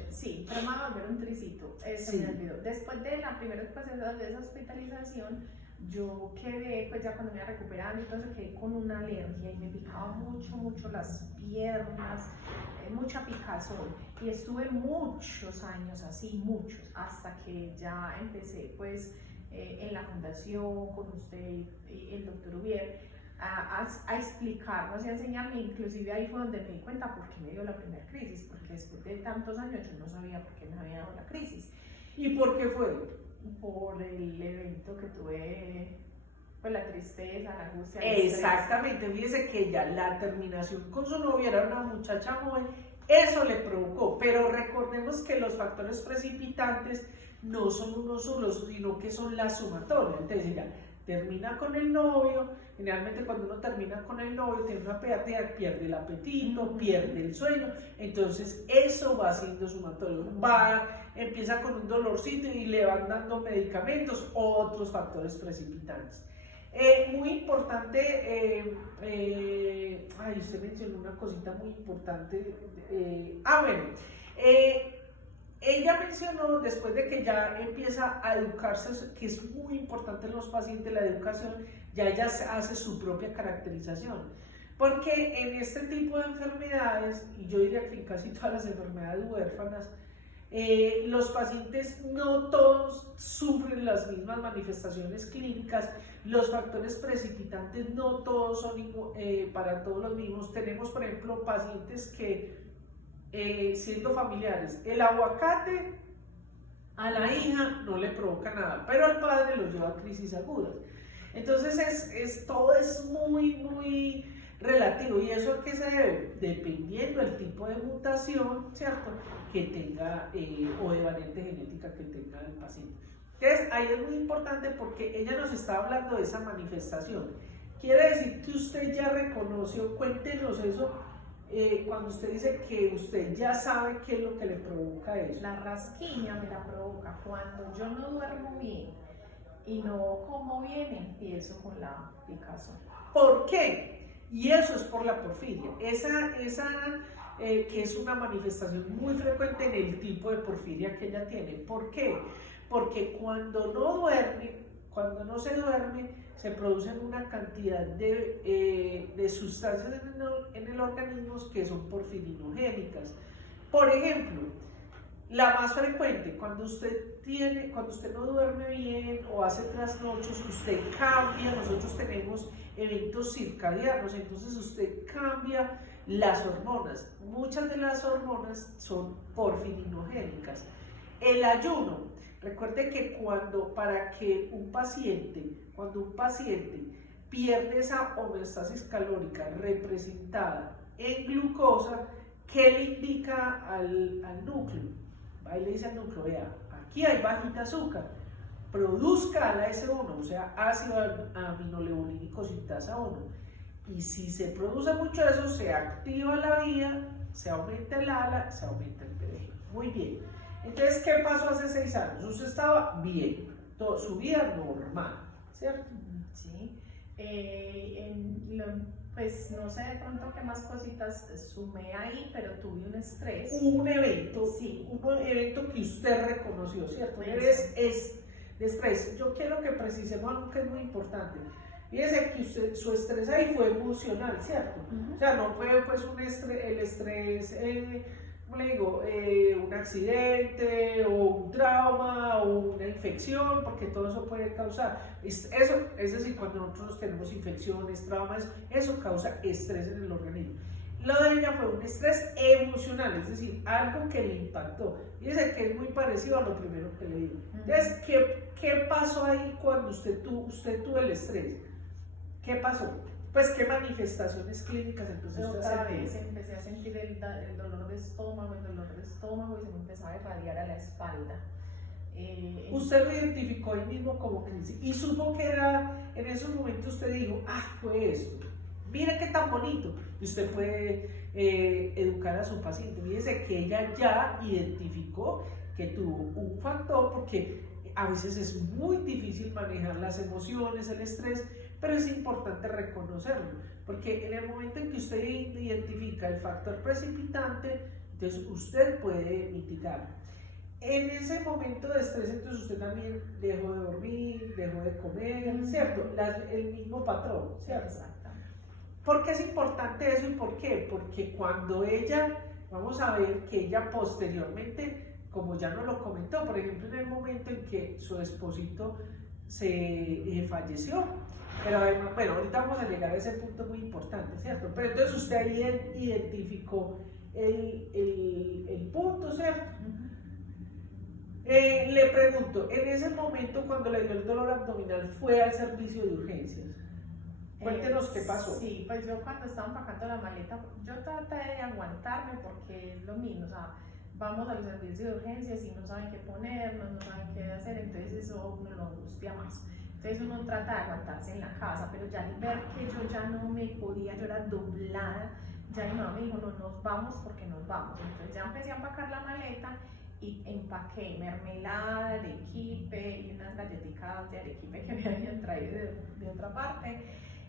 Sí, pero me va a volver un tricito, Sí. me olvidó. Después de la primera proceso de esa hospitalización, yo quedé, pues ya cuando me iba recuperando, entonces quedé con una alergia y me picaba mucho las piernas, mucha picazón, y estuve muchos años así, muchos, hasta que ya empecé pues en la fundación con usted y el doctor Ubier a explicarnos y a enseñarme. Inclusive ahí fue donde me di cuenta por qué me dio la primera crisis, porque después de tantos años yo no sabía por qué me había dado la crisis. ¿Y por qué fue? Por el evento que tuve, pues la tristeza, la angustia. Exactamente, fíjese que ella, la terminación con su novia, era una muchacha joven, eso le provocó, pero recordemos que los factores precipitantes no son uno solo, sino que son la sumatoria. Entonces ella termina con el novio, generalmente cuando uno termina con el novio tiene una pérdida, pierde el apetito, pierde el sueño, entonces eso va siendo sumatorio, empieza con un dolorcito y le van dando medicamentos, otros factores precipitantes. Muy importante, usted mencionó una cosita muy importante, ella mencionó, después de que ya empieza a educarse, que es muy importante en los pacientes la educación, ya ella hace su propia caracterización, porque en este tipo de enfermedades, y yo diría que en casi todas las enfermedades huérfanas, los pacientes no todos sufren las mismas manifestaciones clínicas, los factores precipitantes no todos son para todos los mismos. Tenemos, por ejemplo, pacientes que, siendo familiares, el aguacate a la hija no le provoca nada, pero al padre lo lleva a crisis agudas. Entonces todo es muy relativo, y eso a qué se debe, dependiendo del tipo de mutación, ¿cierto?, que tenga, o de variante genética que tenga el paciente. Entonces ahí es muy importante porque ella nos está hablando de esa manifestación. Quiere decir que usted ya reconoció, cuéntenos eso, cuando usted dice que usted ya sabe qué es lo que le provoca eso. La rasquiña me la provoca cuando yo no duermo bien y no como bien, empiezo con la picazón. ¿Por qué? Y eso es por la porfiria, que es una manifestación muy frecuente en el tipo de porfiria que ella tiene. ¿Por qué? Porque cuando no se duerme, se producen una cantidad de sustancias en el organismo que son porfirinogénicas. Por ejemplo, la más frecuente, cuando usted no duerme bien o hace trasnochos, usted cambia, nosotros tenemos eventos circadianos, entonces usted cambia las hormonas. Muchas de las hormonas son porfirinogénicas. El ayuno, Recuerde que cuando un paciente pierde esa homeostasis calórica representada en glucosa, ¿qué le indica al núcleo? Ahí le dice al núcleo, vea, aquí hay bajita azúcar, produzca la S1, o sea, ácido aminolevolínico sintasa 1. Y si se produce mucho de eso, se activa la vía, se aumenta el ALA, se aumenta el PDG. Muy bien. Entonces, ¿qué pasó hace 6 años? Usted estaba bien, su vida normal, ¿cierto? Sí. Pues no sé de pronto qué más cositas sumé ahí, pero tuve un estrés. Un evento, sí. Un evento que usted reconoció, ¿cierto? Es de estrés. Yo quiero que precisemos algo que es muy importante. Fíjese que su estrés ahí fue emocional, ¿cierto? O sea, no fue pues el estrés, ¿cómo le digo? Un accidente o un trauma o una infección, porque todo eso puede causar. Es decir, cuando nosotros tenemos infecciones, traumas, eso causa estrés en el organismo. Lo de ella fue un estrés emocional, es decir, algo que le impactó. Fíjese que es muy parecido a lo primero que le digo. Entonces, ¿qué pasó ahí cuando usted tuvo el estrés? ¿Qué pasó? Pues, ¿qué manifestaciones clínicas empezó usted a sentir? Empecé a sentir el dolor de estómago, y se me empezaba a irradiar a la espalda. Usted lo identificó ahí mismo como crisis y supo que era, en esos momentos usted dijo, fue esto. Mira qué tan bonito. Y usted puede educar a su paciente. Fíjese que ella ya identificó que tuvo un factor, porque a veces es muy difícil manejar las emociones, el estrés, pero es importante reconocerlo, porque en el momento en que usted identifica el factor precipitante, entonces usted puede mitigarlo. En ese momento de estrés, entonces usted también dejó de dormir, dejó de comer, ¿cierto? El mismo patrón, ¿cierto? Exactamente. ¿Por qué es importante eso y por qué? Porque cuando ella, vamos a ver que ella posteriormente, como ya nos lo comentó, por ejemplo, en el momento en que su esposito se falleció, pero además, bueno, ahorita vamos a llegar a ese punto muy importante, ¿cierto? Pero entonces usted ahí identificó el punto, ¿cierto? Le pregunto, en ese momento cuando le dio el dolor abdominal, ¿fue al servicio de urgencias? Cuéntenos qué pasó. Sí, pues yo cuando estaba empacando la maleta, yo traté de aguantarme porque es lo mismo, o sea, vamos a los servicios de urgencias y no saben qué ponernos, no saben qué hacer, entonces eso uno lo angustia más. Entonces uno trata de aguantarse en la casa, pero ya al ver que yo ya no me podía, yo era doblada, ya mi mamá me dijo, no nos vamos porque nos vamos. Entonces ya empecé a empacar la maleta y empaqué mermelada, arequipe y unas galletitas de arequipe que me habían traído de otra parte.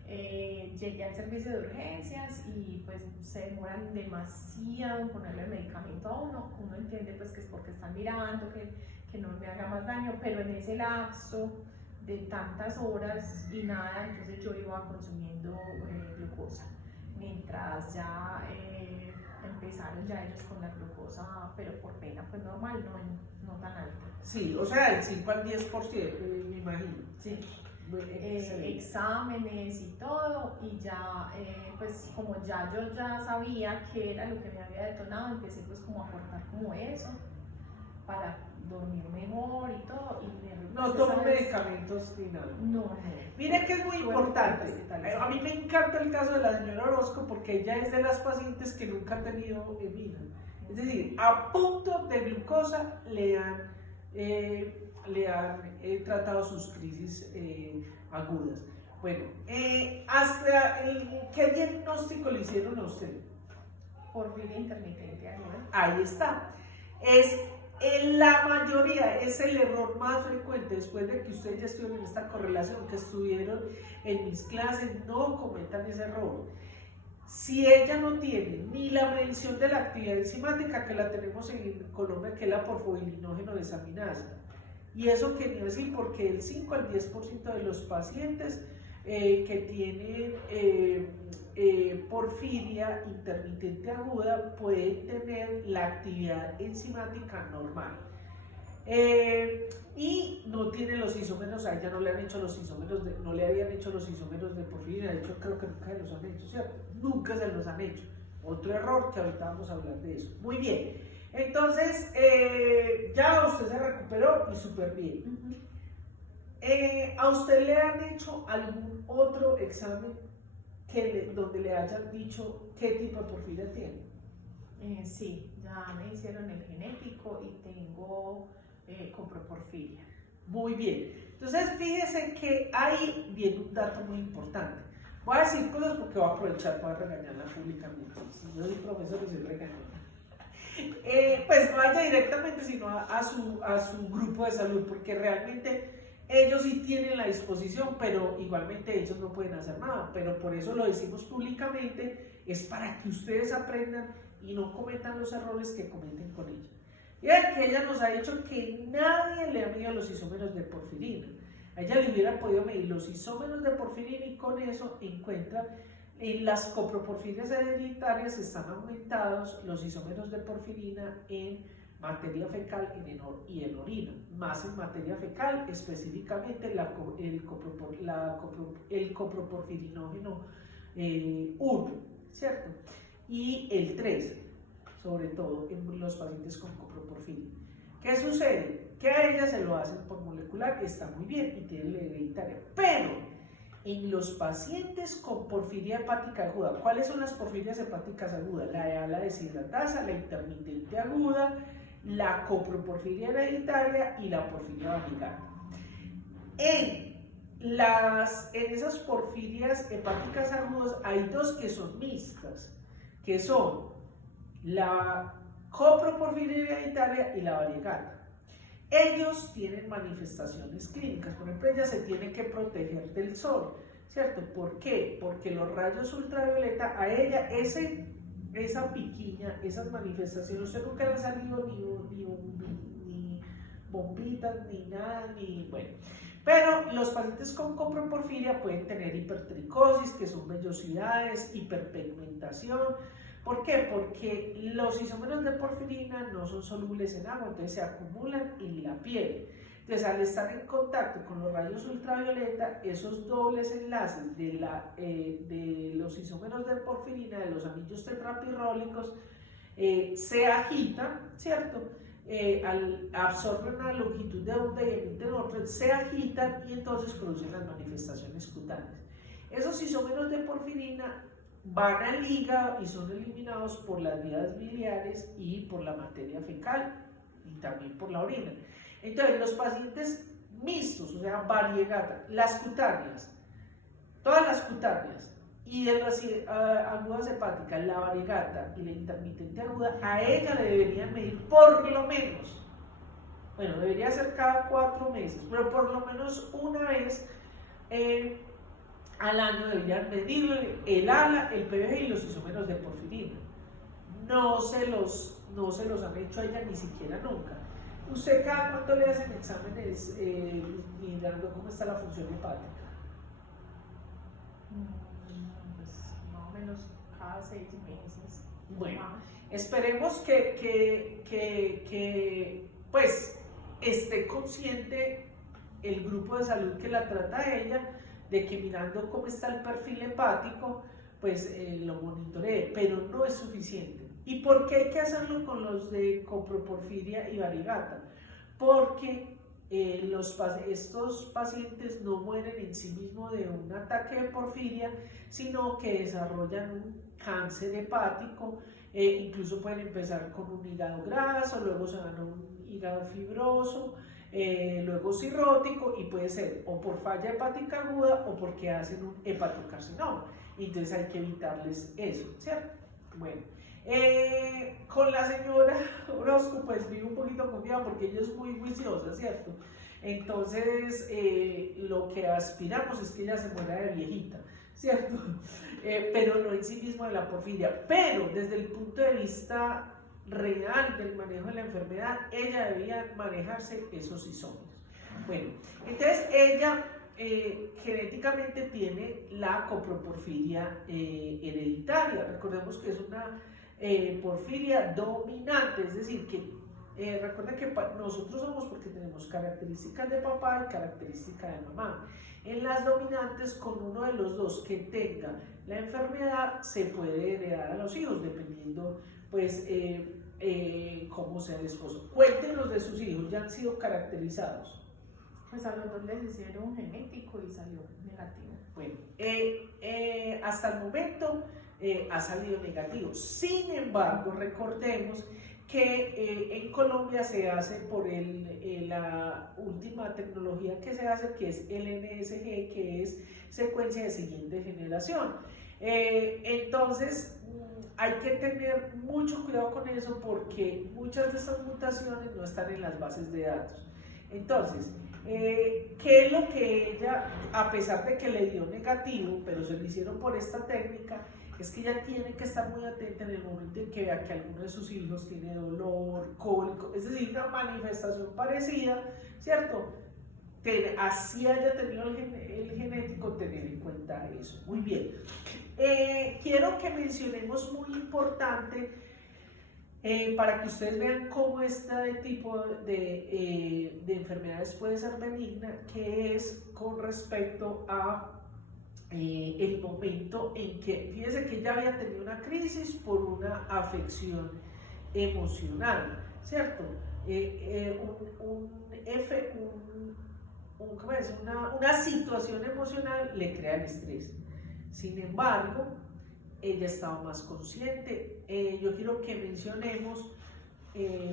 Llegué al servicio de urgencias y pues se demoran demasiado en ponerle el medicamento a uno entiende pues que es porque están mirando que no me haga más daño, pero en ese lapso de tantas horas y nada, entonces yo iba consumiendo glucosa, mientras ya empezaron ya ellos con la glucosa, pero por pena pues normal, no tan alta. Sí, o sea, del 5 al 10%, me imagino. Sí. Exámenes y todo, y ya pues como yo ya sabía qué era lo que me había detonado, empecé pues como a cortar como eso para dormir mejor y todo. Y no tomo medicamentos ni nada. No. Mire que es muy importante. A mí me encanta el caso de la señora Orozco porque ella es de las pacientes que nunca ha tenido EMINA. Es decir, a punto de glucosa le han tratado sus crisis agudas. Bueno, ¿qué diagnóstico le hicieron a usted? Porfiria intermitente aguda. Ahí está. En la mayoría es el error más frecuente. Después de que ustedes ya estuvieron en esta correlación, que estuvieron en mis clases, no cometan ese error. Si ella no tiene ni la medición de la actividad enzimática, que la tenemos en Colombia, que es la porfobilinógeno desaminasa, y eso quiere decir porque del 5 al 10% de los pacientes que tienen porfiria intermitente aguda pueden tener la actividad enzimática normal. Y no tiene los isómeros, a ella no le han hecho los isómeros, no le habían hecho los isómeros de porfiria, de hecho creo que nunca se los han hecho, ¿cierto? Nunca se los han hecho. Otro error que ahorita vamos a hablar de eso. Muy bien, entonces ya usted se recuperó y súper bien. ¿A usted le han hecho algún otro examen donde le hayan dicho qué tipo de porfiria tiene? Sí, ya me hicieron el genético y tengo coproporfiria. Muy bien. Entonces, fíjese que ahí viene un dato muy importante. Voy a decir cosas porque voy a aprovechar para regañarla públicamente. Si yo soy profesor y soy regañona. Pues no vaya directamente, sino a su grupo de salud, porque realmente ellos sí tienen la disposición, pero igualmente ellos no pueden hacer nada. Pero por eso lo decimos públicamente, es para que ustedes aprendan y no cometan los errores que cometen con ella. Y vean que ella nos ha dicho que nadie le ha medido los isómeros de porfirina. A ella le hubiera podido medir los isómeros de porfirina y con eso encuentra en las coproporfirias hereditarias están aumentados los isómeros de porfirina en materia fecal y en orina, más en materia fecal, específicamente el coproporfirinógeno 1, ¿cierto? Y el 3, sobre todo en los pacientes con coproporfiria. ¿Qué sucede? Que a ella se lo hacen por molecular, está muy bien y tiene la hereditaria, pero en los pacientes con porfiria hepática aguda, ¿cuáles son las porfirias hepáticas agudas? La deshidratasa, la intermitente aguda, la coproporfiria hereditaria y la porfiria variegata. En esas porfirias hepáticas agudas hay dos que son mixtas, que son la coproporfiria hereditaria y la variegata. Ellos tienen manifestaciones clínicas, por ejemplo, ella se tiene que proteger del sol, ¿cierto? ¿Por qué? Porque los rayos ultravioleta a ella, esa piquiña, esas manifestaciones, usted nunca le ha salido ni bombitas, ni nada, ni bueno. Pero los pacientes con coproporfiria pueden tener hipertricosis, que son vellosidades, hiperpigmentación. ¿Por qué? Porque los isómeros de porfirina no son solubles en agua, entonces se acumulan en la piel. Entonces, al estar en contacto con los rayos ultravioleta, esos dobles enlaces de los isómeros de porfirina, de los anillos tetrapirrólicos, se agitan, ¿cierto? Absorben una longitud de onda y emiten otra, se agitan y entonces producen las manifestaciones cutáneas. Esos isómeros de porfirina van al hígado y son eliminados por las vías biliares y por la materia fecal y también por la orina. Entonces, los pacientes mixtos, o sea, variegata, las cutáneas, todas las cutáneas y de las agudas hepáticas, la variegata y la intermitente aguda, a ella le deberían medir por lo menos, bueno, debería ser cada 4 meses, pero por lo menos una vez al año deberían medirle el ALA, el PBG y los isómeros de porfirina. No se los han hecho a ella ni siquiera nunca. ¿Usted cada cuánto le hacen exámenes mirando cómo está la función hepática? Pues más o menos cada 6 meses. Bueno, esperemos que pues esté consciente el grupo de salud que la trata a ella de que mirando cómo está el perfil hepático, pues lo monitoree, pero no es suficiente. ¿Y por qué hay que hacerlo con los de coproporfiria y variegata? Porque estos pacientes no mueren en sí mismos de un ataque de porfiria, sino que desarrollan un cáncer hepático, incluso pueden empezar con un hígado graso, luego se van a un hígado fibroso, luego cirrótico, y puede ser o por falla hepática aguda o porque hacen un hepatocarcinoma. Entonces hay que evitarles eso, ¿cierto? Bueno, con la señora Orozco pues vivo un poquito confiada porque ella es muy juiciosa, ¿cierto? Entonces lo que aspiramos es que ella se muera de viejita, ¿cierto? Pero no en sí mismo de la porfiria, pero desde el punto de vista real del manejo de la enfermedad, ella debía manejarse esos isómeros. Bueno, entonces ella genéticamente tiene la coproporfiria hereditaria. Recordemos que es una porfiria dominante, es decir, que recuerden que nosotros somos porque tenemos características de papá y características de mamá. En las dominantes, con uno de los dos que tenga la enfermedad, se puede heredar a los hijos, dependiendo pues cómo ser esposo. Cuéntenos de sus hijos, ya han sido caracterizados. Pues a los dos les hicieron genético y salió negativo. Bueno, hasta el momento ha salido negativo. Sin embargo, recordemos que en Colombia se hace por la última tecnología que se hace, que es el NSG, que es secuencia de siguiente generación. Entonces, hay que tener mucho cuidado con eso porque muchas de estas mutaciones no están en las bases de datos. Entonces, ¿qué es lo que ella, a pesar de que le dio negativo, pero se lo hicieron por esta técnica, es que ella tiene que estar muy atenta en el momento en que vea que alguno de sus hijos tiene dolor, cólico, es decir, una manifestación parecida, ¿cierto? Así haya tenido el genético, tener en cuenta eso. Muy bien. Quiero que mencionemos muy importante para que ustedes vean cómo este tipo de enfermedades puede ser benigna, que es con respecto a el momento en que, fíjense que ella había tenido una crisis por una afección emocional, ¿cierto? Una situación emocional le crea el estrés. Sin embargo, ella estaba más consciente. Yo quiero que mencionemos,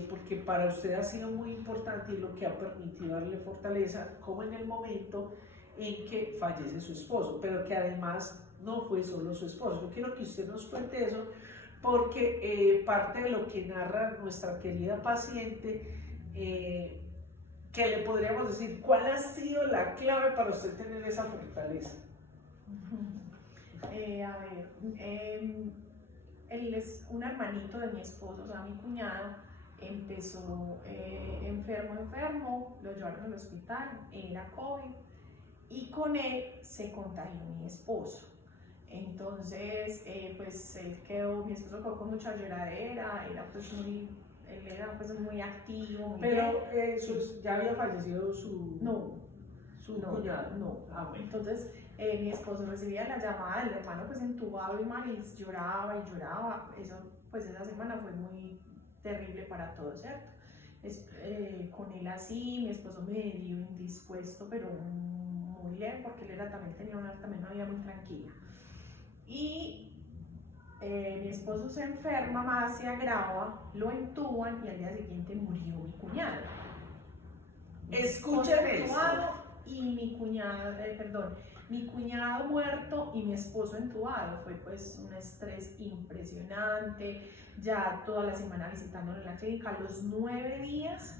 porque para usted ha sido muy importante y lo que ha permitido darle fortaleza, como en el momento en que fallece su esposo, pero que además no fue solo su esposo. Yo quiero que usted nos cuente eso, porque parte de lo que narra nuestra querida paciente, que le podríamos decir, ¿cuál ha sido la clave para usted tener esa fortaleza? Él es un hermanito de mi esposo, o sea, mi cuñado, empezó enfermo, lo llevaron al hospital, era COVID, y con él se contagió mi esposo. Entonces, pues mi esposo quedó con mucha lloradera, él era pues muy activo. Muy pero ya había fallecido su cuñado. No. Bueno. Entonces, mi esposo recibía la llamada del hermano pues entubado y mal, y lloraba y lloraba. Eso, pues esa semana fue muy terrible para todos, ¿cierto? Con él así, mi esposo medio indispuesto, pero muy bien, porque él también tenía una vida muy tranquila. Y mi esposo se enferma más, se agrava, lo entuban y al día siguiente murió mi cuñado. Escuchen esto. Y mi cuñado muerto y mi esposo entubado. Fue pues un estrés impresionante, ya toda la semana visitándolo en la clínica. A los 9 días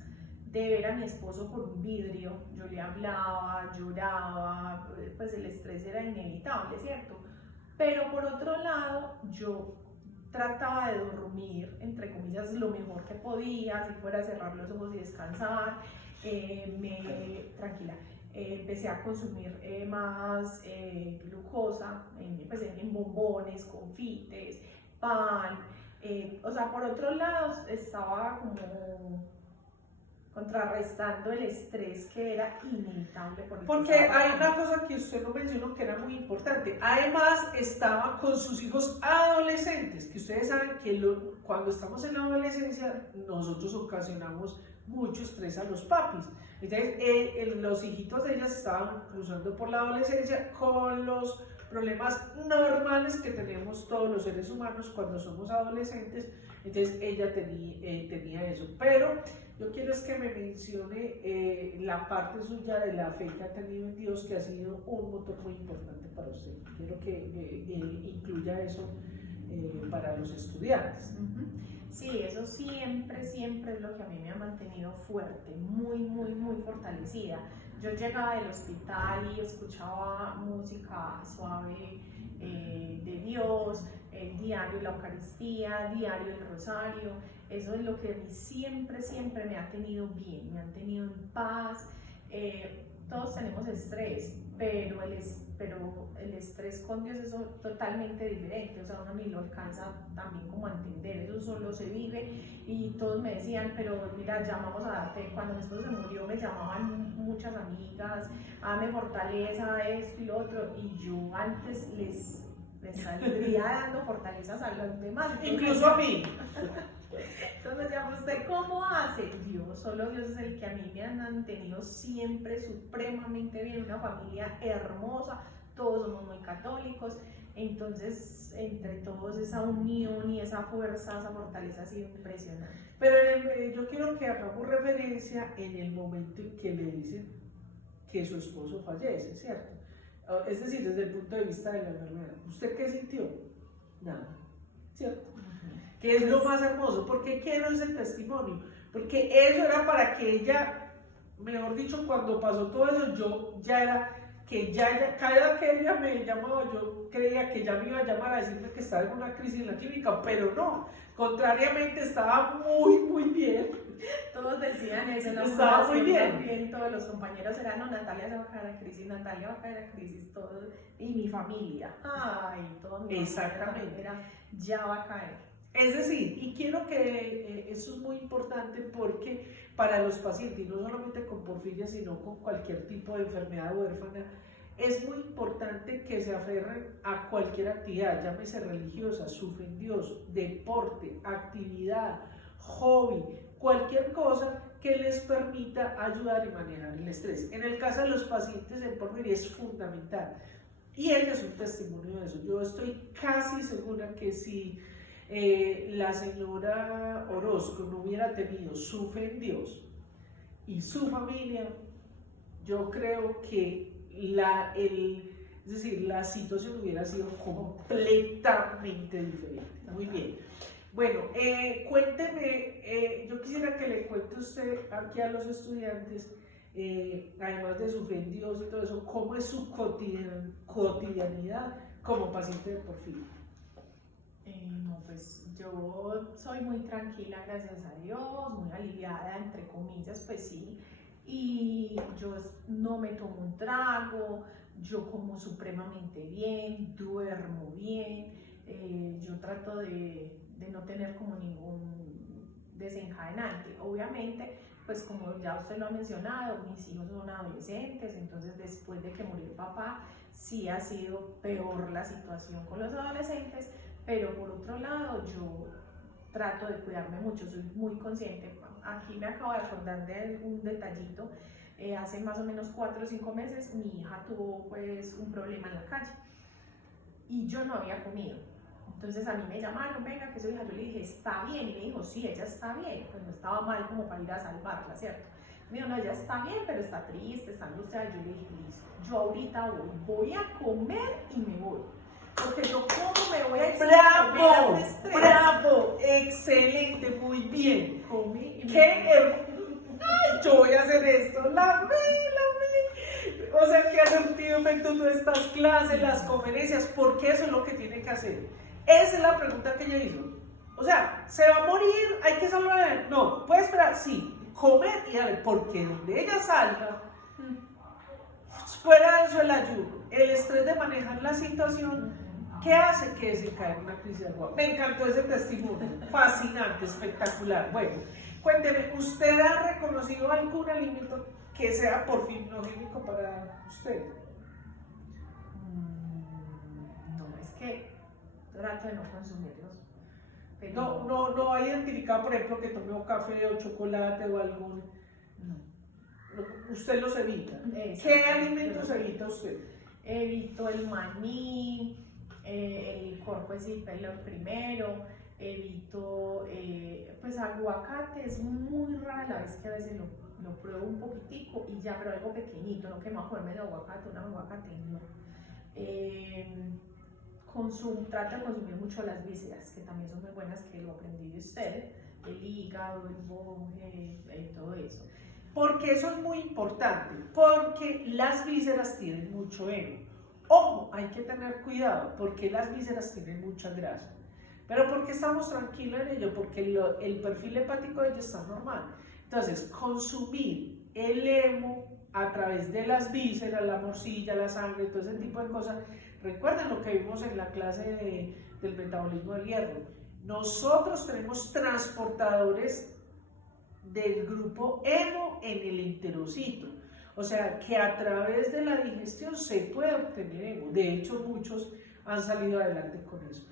de ver a mi esposo por un vidrio, yo le hablaba, lloraba, pues el estrés era inevitable, ¿cierto? Pero por otro lado, yo trataba de dormir, entre comillas, lo mejor que podía, si fuera a cerrar los ojos y descansar. Tranquila, empecé a consumir más glucosa, pues en bombones, confites, pan, o sea, por otro lado estaba como contrarrestando el estrés que era inevitable. Porque hay una cosa que usted no mencionó que era muy importante. Además, estaba con sus hijos adolescentes, que ustedes saben que cuando estamos en la adolescencia, nosotros ocasionamos mucho estrés a los papis. Entonces, los hijitos de ellas estaban cruzando por la adolescencia con los problemas normales que tenemos todos los seres humanos cuando somos adolescentes. Entonces, ella tenía eso. Pero yo quiero es que me mencione la parte suya de la fe que ha tenido en Dios, que ha sido un motor muy importante para usted. Quiero que incluya eso para los estudiantes. Sí, eso siempre es lo que a mí me ha mantenido fuerte, muy fortalecida. Yo llegaba del hospital y escuchaba música suave de Dios, el diario la Eucaristía, diario el Rosario. Eso es lo que a mí siempre me ha tenido bien, me ha tenido en paz. Todos tenemos estrés, pero el estrés con Dios es totalmente diferente, o sea, uno ni lo alcanza también como a entender, eso solo se vive. Y todos me decían, pero mira, ya vamos a darte, cuando mi esposo se murió me llamaban muchas amigas, dame fortaleza, esto y lo otro, y yo antes les saldría dando fortalezas a los demás. Incluso a mí. Entonces decíamos, ¿usted cómo hace? Dios, solo Dios es el que a mí me ha mantenido siempre supremamente bien, una familia hermosa, todos somos muy católicos, entonces entre todos esa unión y esa fuerza, esa fortaleza ha sido impresionante. Pero yo quiero que hagamos referencia en el momento en que le dicen que su esposo fallece, ¿cierto? Es decir, desde el punto de vista de la enfermedad. ¿Usted qué sintió? Nada, ¿cierto? Que es lo más hermoso. ¿Por qué quiero ese testimonio? Porque eso era para que ella, mejor dicho, cuando pasó todo eso, yo ya era, que ya cada que ella me llamaba, yo creía que ya me iba a llamar a decirme que estaba en una crisis en la clínica, pero no, contrariamente estaba muy bien. Todos decían eso, no, estaba muy bien. Todos los compañeros eran, no, Natalia se va a caer a crisis, Natalia va a caer a crisis, todos, y mi familia, ay, todos mi exactamente era, ya va a caer. Es decir, y quiero que eso es muy importante porque para los pacientes, y no solamente con porfiria, sino con cualquier tipo de enfermedad huérfana, es muy importante que se aferren a cualquier actividad, llámese religiosa, su fe en Dios, deporte, actividad, hobby, cualquier cosa que les permita ayudar y manejar el estrés. En el caso de los pacientes en porfiria es fundamental, y ella es un testimonio de eso. Yo estoy casi segura que si la señora Orozco no hubiera tenido su fe en Dios y su familia, yo creo que es decir, la situación hubiera sido completamente diferente. Muy bien. Bueno, cuénteme, yo quisiera que le cuente usted aquí a los estudiantes, además de su fe en Dios y todo eso, cómo es su cotidianidad como paciente de porfiria. No, pues yo soy muy tranquila, gracias a Dios, muy aliviada, entre comillas, pues sí, y yo no me tomo un trago, yo como supremamente bien, duermo bien, yo trato de no tener como ningún desencadenante. Obviamente, pues como ya usted lo ha mencionado, mis hijos son adolescentes, entonces después de que murió el papá, sí ha sido peor la situación con los adolescentes, pero por otro lado yo trato de cuidarme mucho, soy muy consciente. Aquí me acabo de acordar de un detallito, hace más o menos 4 o 5 meses mi hija tuvo pues un problema en la calle y yo no había comido. Entonces a mí me llamaron, venga, que su hija, yo le dije, ¿está bien? Y me dijo, sí, ella está bien, pues no estaba mal como para ir a salvarla, ¿cierto? Me dijo, no, ella está bien, pero está triste, está angustiada. Yo le dije, listo, yo ahorita voy a comer y me voy. Porque yo como me voy a ¡bravo! ¡Bravo! ¡Excelente! Muy bien. Comí y yo voy a hacer esto. La vi. O sea, que ha surtido efecto todas estas clases, las conferencias, porque eso es lo que tiene que hacer. Esa es la pregunta que ella hizo. O sea, ¿se va a morir? ¿Hay que salvarla? No, ¿puede esperar? Sí. Comer y darle, porque donde ella salga, fuera de eso el ayuno, el estrés de manejar la situación, ¿qué hace que desencadene una crisis de agua? Me encantó ese testimonio, fascinante, espectacular. Bueno, cuénteme, ¿usted ha reconocido algún alimento que sea porfinogénico para usted? No, es que trato de no consumirlos. Pero... No ha identificado, por ejemplo, que tome o café o chocolate o algún... No. Usted los evita. ¿Qué alimentos evita usted? Evito el maní, el licor, pues sí, lo primero, evito, pues aguacate, es muy rara la vez que a veces lo pruebo un poquitico y ya, pero algo pequeñito, no que me voy a comerme de aguacate, un aguacate, no. Trato de consumir mucho las vísceras, que también son muy buenas, que lo aprendí de usted, el hígado, el boje, todo eso. Porque eso es muy importante, porque las vísceras tienen mucho heno. Ojo, hay que tener cuidado, porque las vísceras tienen mucha grasa. Pero ¿por qué estamos tranquilos en ello? Porque el perfil hepático de ellos está normal. Entonces, consumir el hemo a través de las vísceras, la morcilla, la sangre, todo ese tipo de cosas. Recuerden lo que vimos en la clase del metabolismo del hierro. Nosotros tenemos transportadores del grupo hemo en el enterocito, o sea que a través de la digestión se puede obtener hemo. De hecho, muchos han salido adelante con eso.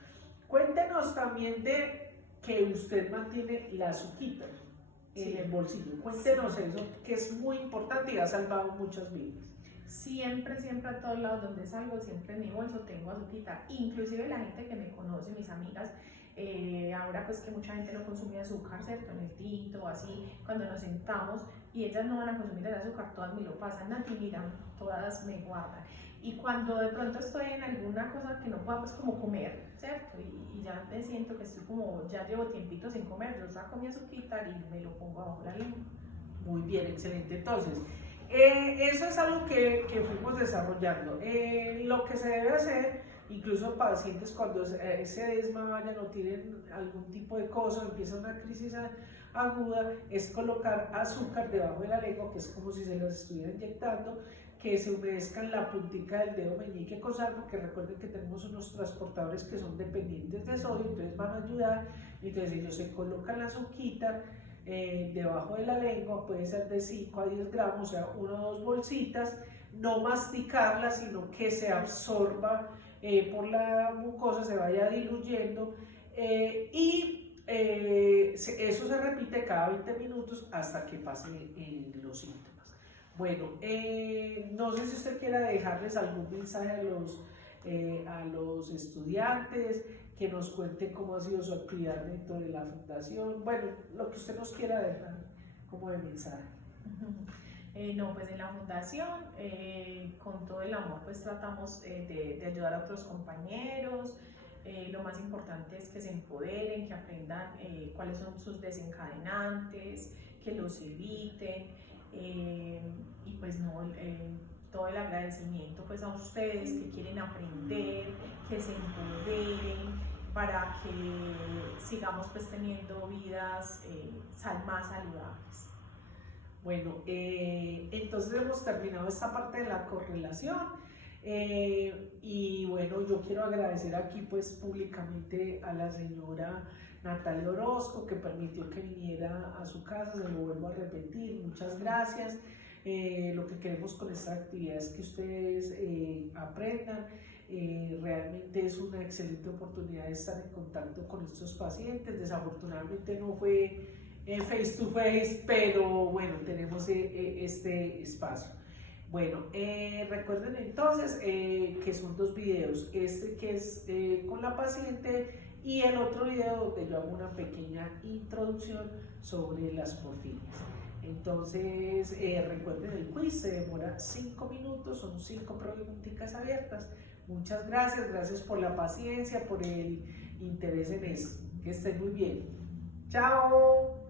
Cuéntenos también de que usted mantiene la azuquita en el bolsillo. Cuéntenos eso, que es muy importante y ha salvado muchas vidas. Siempre, siempre a todos lados donde salgo, siempre en mi bolso tengo azuquita. Inclusive la gente que me conoce, mis amigas, ahora pues que mucha gente no consume azúcar, ¿cierto? En el tinto o así, cuando nos sentamos y ellas no van a consumir el azúcar, todas me lo pasan, Nati, mira, todas me guardan. Y cuando de pronto estoy en alguna cosa que no pueda pues como comer, ¿cierto? Y ya me siento que estoy como, ya llevo tiempito sin comer, yo saco mi azuquita y me lo pongo abajo la lengua. Muy bien, excelente. Entonces, eso es algo que fuimos desarrollando. Lo que se debe hacer, incluso pacientes cuando se desmayan o tienen algún tipo de cosa, empieza una crisis aguda, es colocar azúcar debajo de la lengua, que es como si se las estuviera inyectando, que se humedezcan la puntica del dedo meñique con sal, porque recuerden que tenemos unos transportadores que son dependientes de sodio, entonces van a ayudar. Entonces ellos se colocan la azuquita debajo de la lengua, puede ser de 5 a 10 gramos, o sea, 1 o 2 bolsitas, no masticarla, sino que se absorba por la mucosa, se vaya diluyendo eso se repite cada 20 minutos hasta que pasen los síntomas. Bueno, no sé si usted quiera dejarles algún mensaje a los estudiantes, que nos cuente cómo ha sido su actividad dentro de la fundación, bueno, lo que usted nos quiera dejar como de mensaje. No, pues en la fundación, con todo el amor, pues tratamos de ayudar a otros compañeros. Lo más importante es que se empoderen, que aprendan cuáles son sus desencadenantes, que los eviten, y pues no, todo el agradecimiento pues a ustedes que quieren aprender, que se empoderen para que sigamos pues teniendo vidas más saludables. Bueno, entonces hemos terminado esta parte de la correlación. Y bueno, yo quiero agradecer aquí pues públicamente a la señora Natalia Orozco, que permitió que viniera a su casa, se lo vuelvo a repetir, muchas gracias. Lo que queremos con esta actividad es que ustedes aprendan. Realmente es una excelente oportunidad de estar en contacto con estos pacientes. Desafortunadamente no fue face to face, pero bueno, tenemos este espacio. Bueno, recuerden entonces que son 2 videos, este que es con la paciente y el otro video donde yo hago una pequeña introducción sobre las porfirias. Entonces recuerden el quiz, se demora 5 minutos, son 5 preguntas abiertas. Muchas gracias, gracias por la paciencia, por el interés en esto. Que estén muy bien. Chao.